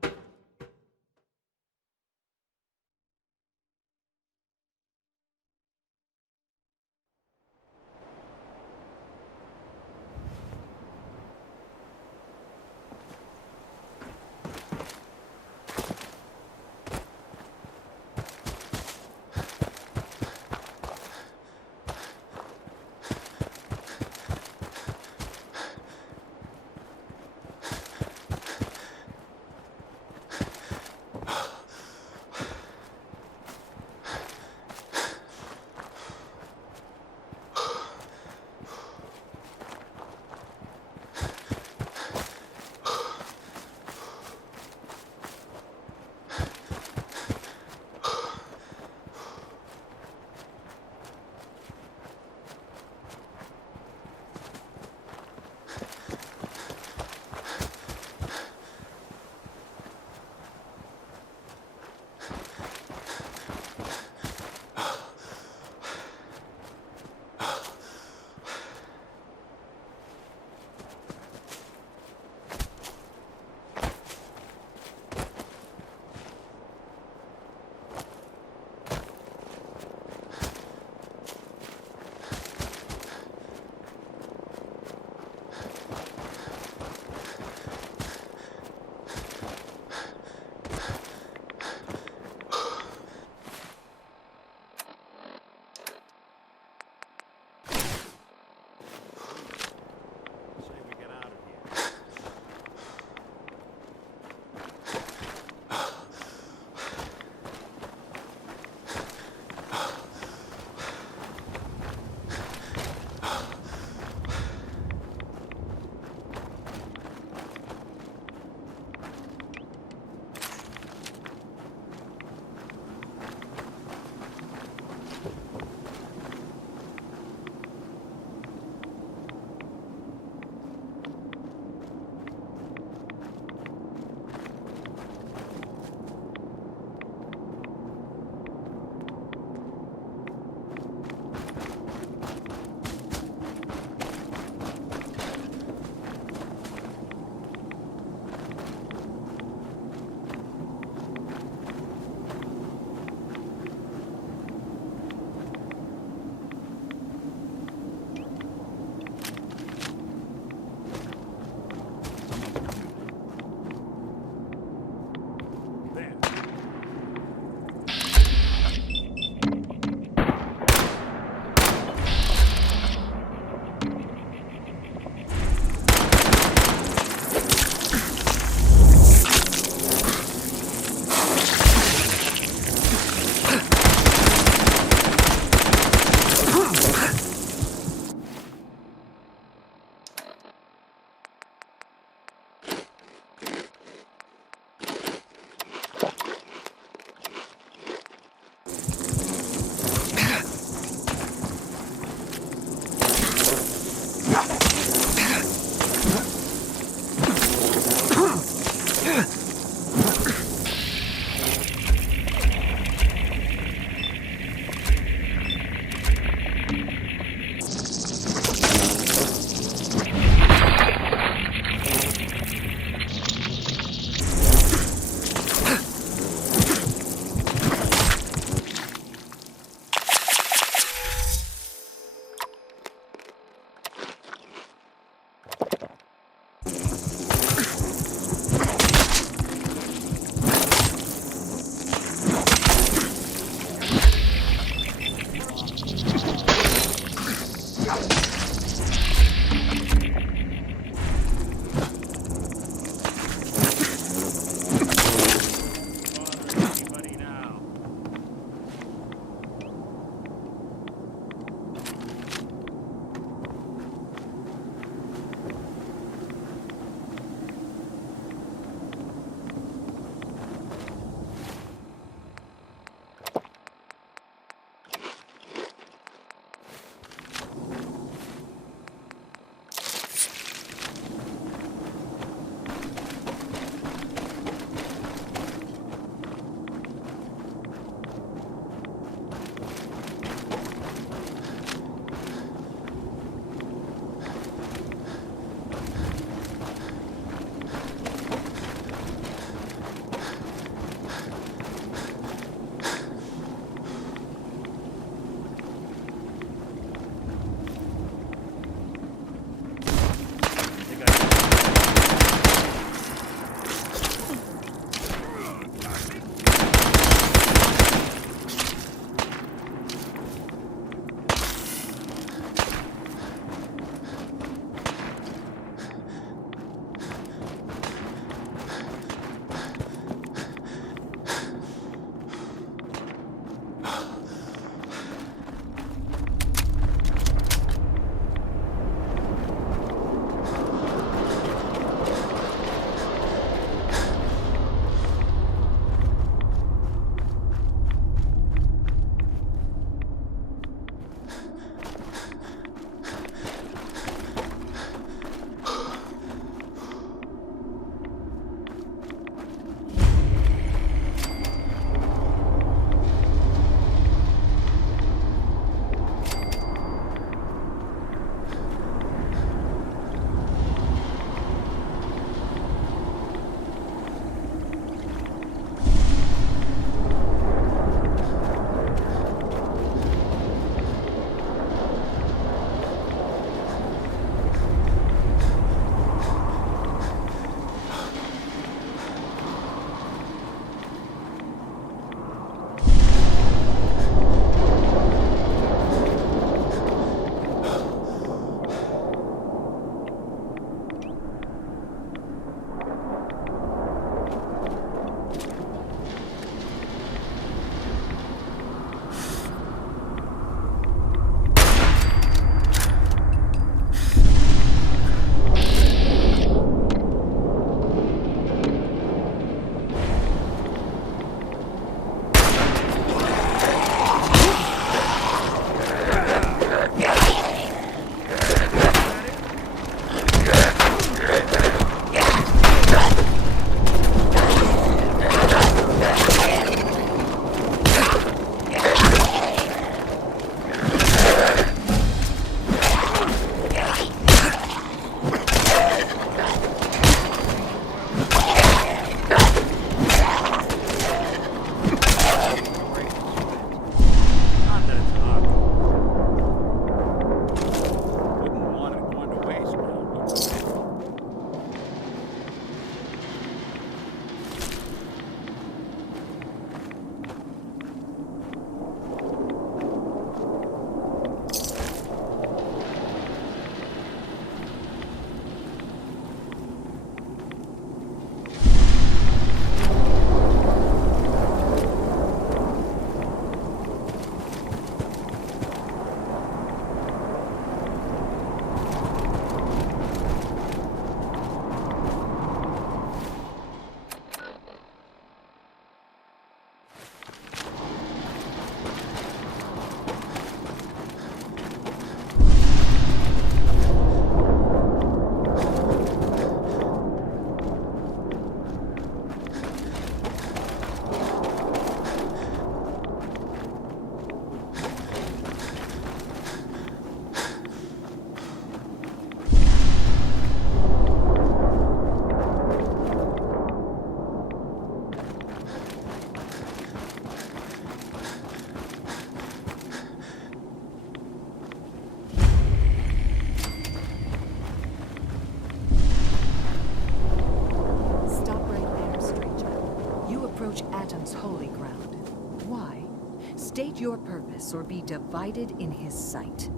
State your purpose or be divided in his sight.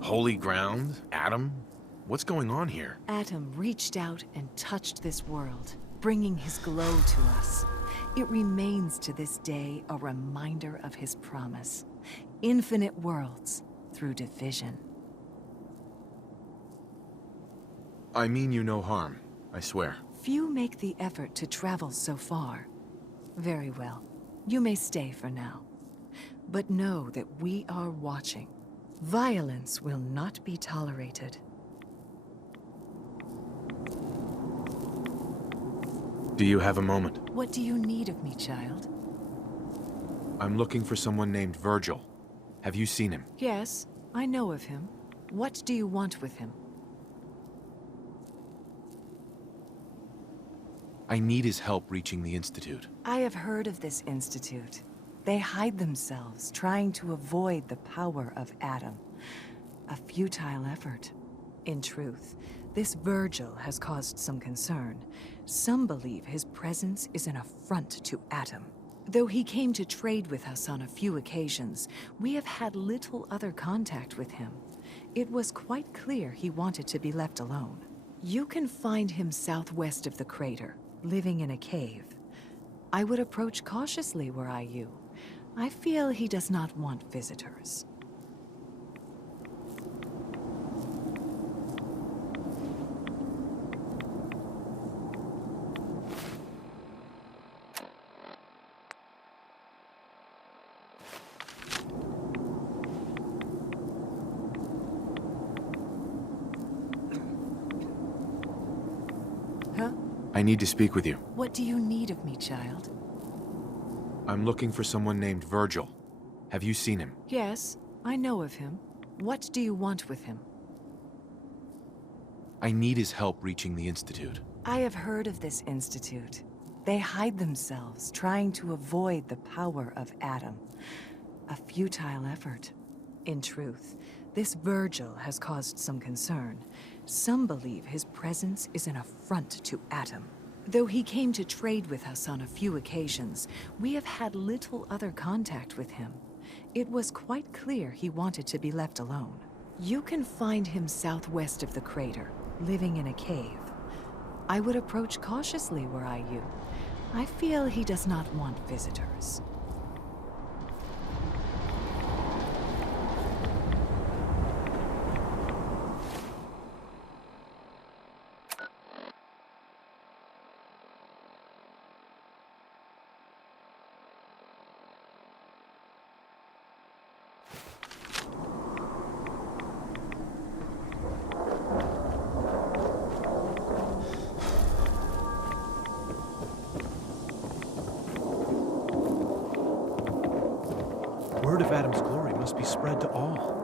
Holy ground? Adam? What's going on here? Adam reached out and touched this world, bringing his glow to us. It remains to this day a reminder of his promise. Infinite worlds through division. I mean you no harm, I swear. Few make the effort to travel so far. Very well. You may stay for now. But know that we are watching. Violence will not be tolerated. Do you have a moment? What do you need of me, child? I'm looking for someone named Virgil. Have you seen him? Yes, I know of him. What do you want with him? I need his help reaching the Institute. I have heard of this institute. They hide themselves, trying to avoid the power of Adam. A futile effort. In truth, this Virgil has caused some concern. Some believe his presence is an affront to Adam. Though he came to trade with us on a few occasions, we have had little other contact with him. It was quite clear he wanted to be left alone. You can find him southwest of the crater, living in a cave. I would approach cautiously were I you. I feel he does not want visitors. Huh? I need to speak with you. What do you need of me, child? I'm looking for someone named Virgil. Have you seen him? Yes, I know of him. What do you want with him? I need his help reaching the Institute. I have heard of this institute. They hide themselves, trying to avoid the power of Adam. A futile effort. In truth, this Virgil has caused some concern. Some believe his presence is an affront to Adam. Though he came to trade with us on a few occasions, we have had little other contact with him. It was quite clear he wanted to be left alone. You can find him southwest of the crater, living in a cave. I would approach cautiously were I you. I feel he does not want visitors. Word of Adam's glory must be spread to all.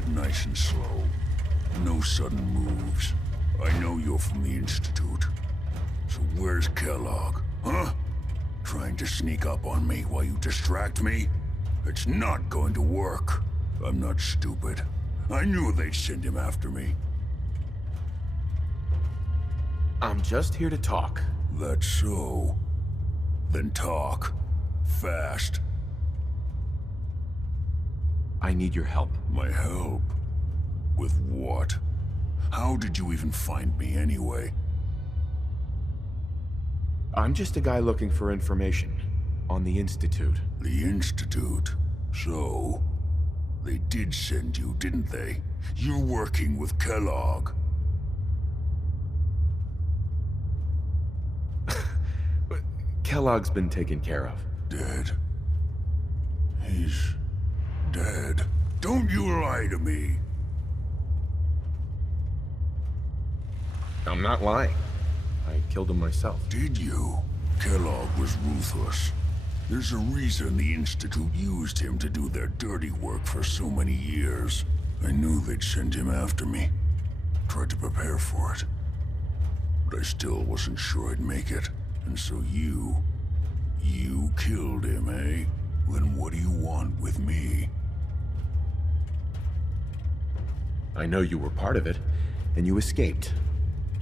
it nice and slow. No sudden moves. I know you're from the Institute. So where's Kellogg, huh? Trying to sneak up on me while you distract me? It's not going to work. I'm not stupid. I knew they'd send him after me. I'm just here to talk. That's so. Then talk. Fast. I need your help. My help? With what? How did you even find me anyway? I'm just a guy looking for information on the Institute. The Institute? So, they did send you, didn't they? You're working with Kellogg. Kellogg's been taken care of. Dead. He's dead. Don't you lie to me! I'm not lying. I killed him myself. Did you? Kellogg was ruthless. There's a reason the Institute used him to do their dirty work for so many years. I knew they'd send him after me. Tried to prepare for it. But I still wasn't sure I'd make it. And so you killed him, eh? Then what do you want with me? I know you were part of it, and you escaped.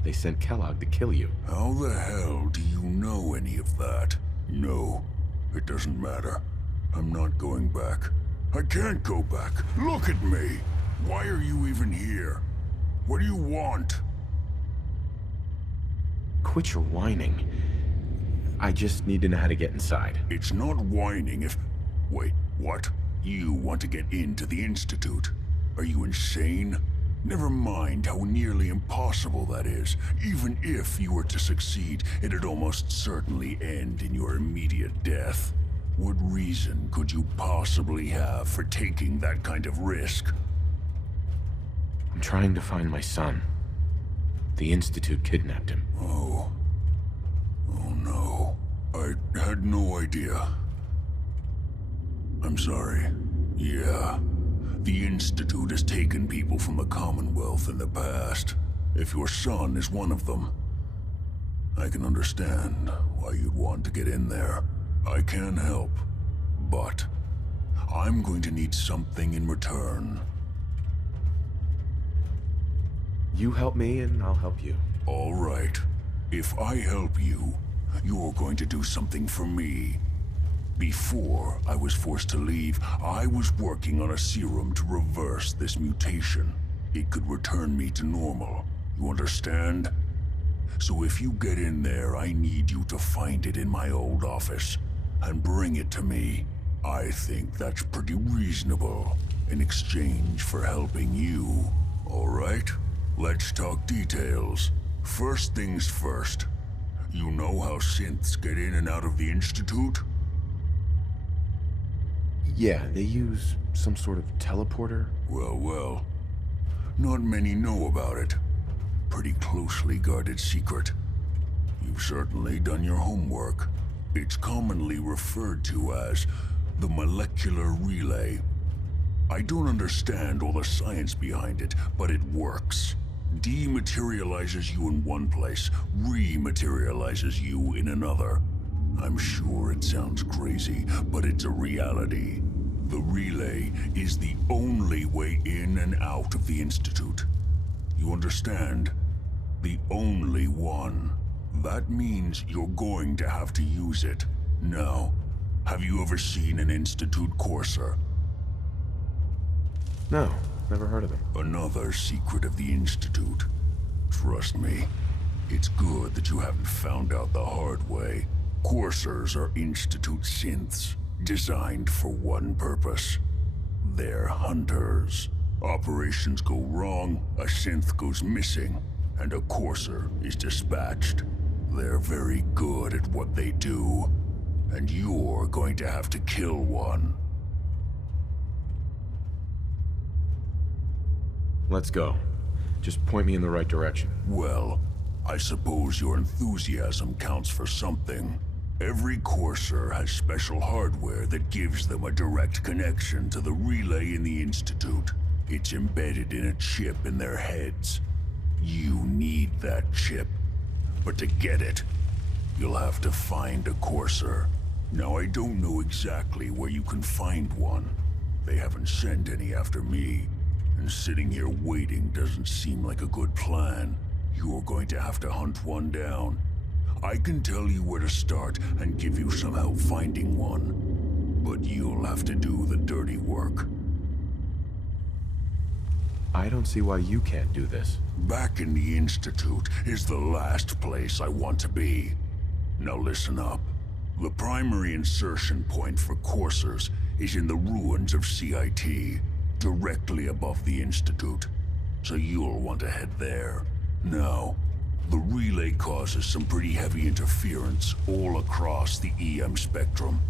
They sent Kellogg to kill you. How the hell do you know any of that? No, it doesn't matter. I'm not going back. I can't go back. Look at me! Why are you even here? What do you want? Quit your whining. I just need to know how to get inside. It's not whining if... Wait, what? You want to get into the Institute? Are you insane? Never mind how nearly impossible that is. Even if you were to succeed, it'd almost certainly end in your immediate death. What reason could you possibly have for taking that kind of risk? I'm trying to find my son. The Institute kidnapped him. Oh no. I had no idea. I'm sorry. Yeah. The Institute has taken people from the Commonwealth in the past. If your son is one of them, I can understand why you'd want to get in there. I can help, but I'm going to need something in return. You help me and I'll help you. All right. If I help you, you're going to do something for me. Before I was forced to leave, I was working on a serum to reverse this mutation. It could return me to normal. You understand? So if you get in there, I need you to find it in my old office and bring it to me. I think that's pretty reasonable in exchange for helping you. All right? Let's talk details. First things first. You know how synths get in and out of the Institute? Yeah, they use some sort of teleporter. Well. Not many know about it. Pretty closely guarded secret. You've certainly done your homework. It's commonly referred to as the molecular relay. I don't understand all the science behind it, but it works. Dematerializes you in one place, rematerializes you in another. I'm sure it sounds crazy, but it's a reality. The relay is the only way in and out of the Institute. You understand? The only one. That means you're going to have to use it. Now, have you ever seen an Institute courser? No, never heard of them. Another secret of the Institute. Trust me, it's good that you haven't found out the hard way. Coursers are Institute synths, designed for one purpose. They're hunters. Operations go wrong, a synth goes missing, and a courser is dispatched. They're very good at what they do, and you're going to have to kill one. Let's go. Just point me in the right direction. Well, I suppose your enthusiasm counts for something. Every courser has special hardware that gives them a direct connection to the relay in the Institute. It's embedded in a chip in their heads. You need that chip. But to get it, you'll have to find a courser. Now, I don't know exactly where you can find one. They haven't sent any after me. And sitting here waiting doesn't seem like a good plan. You're going to have to hunt one down. I can tell you where to start and give you some help finding one. But you'll have to do the dirty work. I don't see why you can't do this. Back in the Institute is the last place I want to be. Now listen up. The primary insertion point for coursers is in the ruins of CIT, directly above the Institute. So you'll want to head there. Now, the relay causes some pretty heavy interference all across the EM spectrum.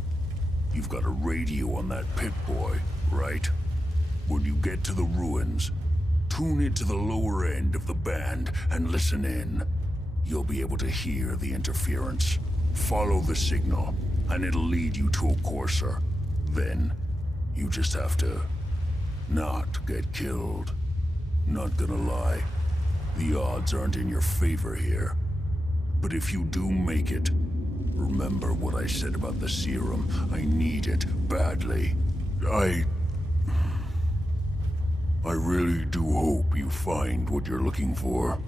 You've got a radio on that Pip-Boy, right? When you get to the ruins, tune into the lower end of the band and listen in. You'll be able to hear the interference. Follow the signal, and it'll lead you to a courser. Then, you just have to not get killed. Not gonna lie, the odds aren't in your favor here. But if you do make it, remember what I said about the serum. I need it badly. I really do hope you find what you're looking for.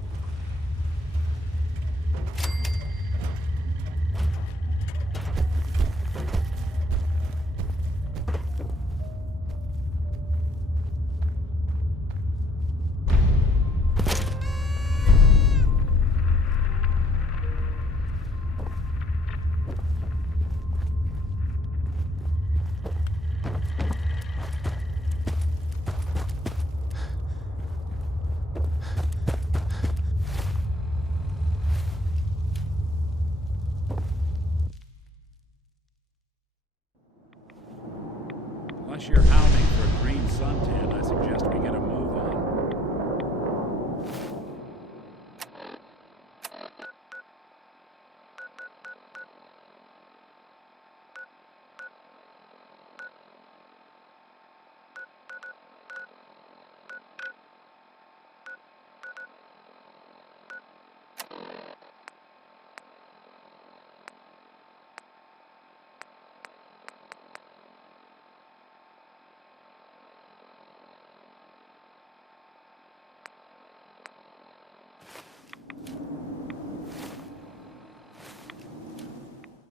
Unless you're hounding for a green suntan, I suggest we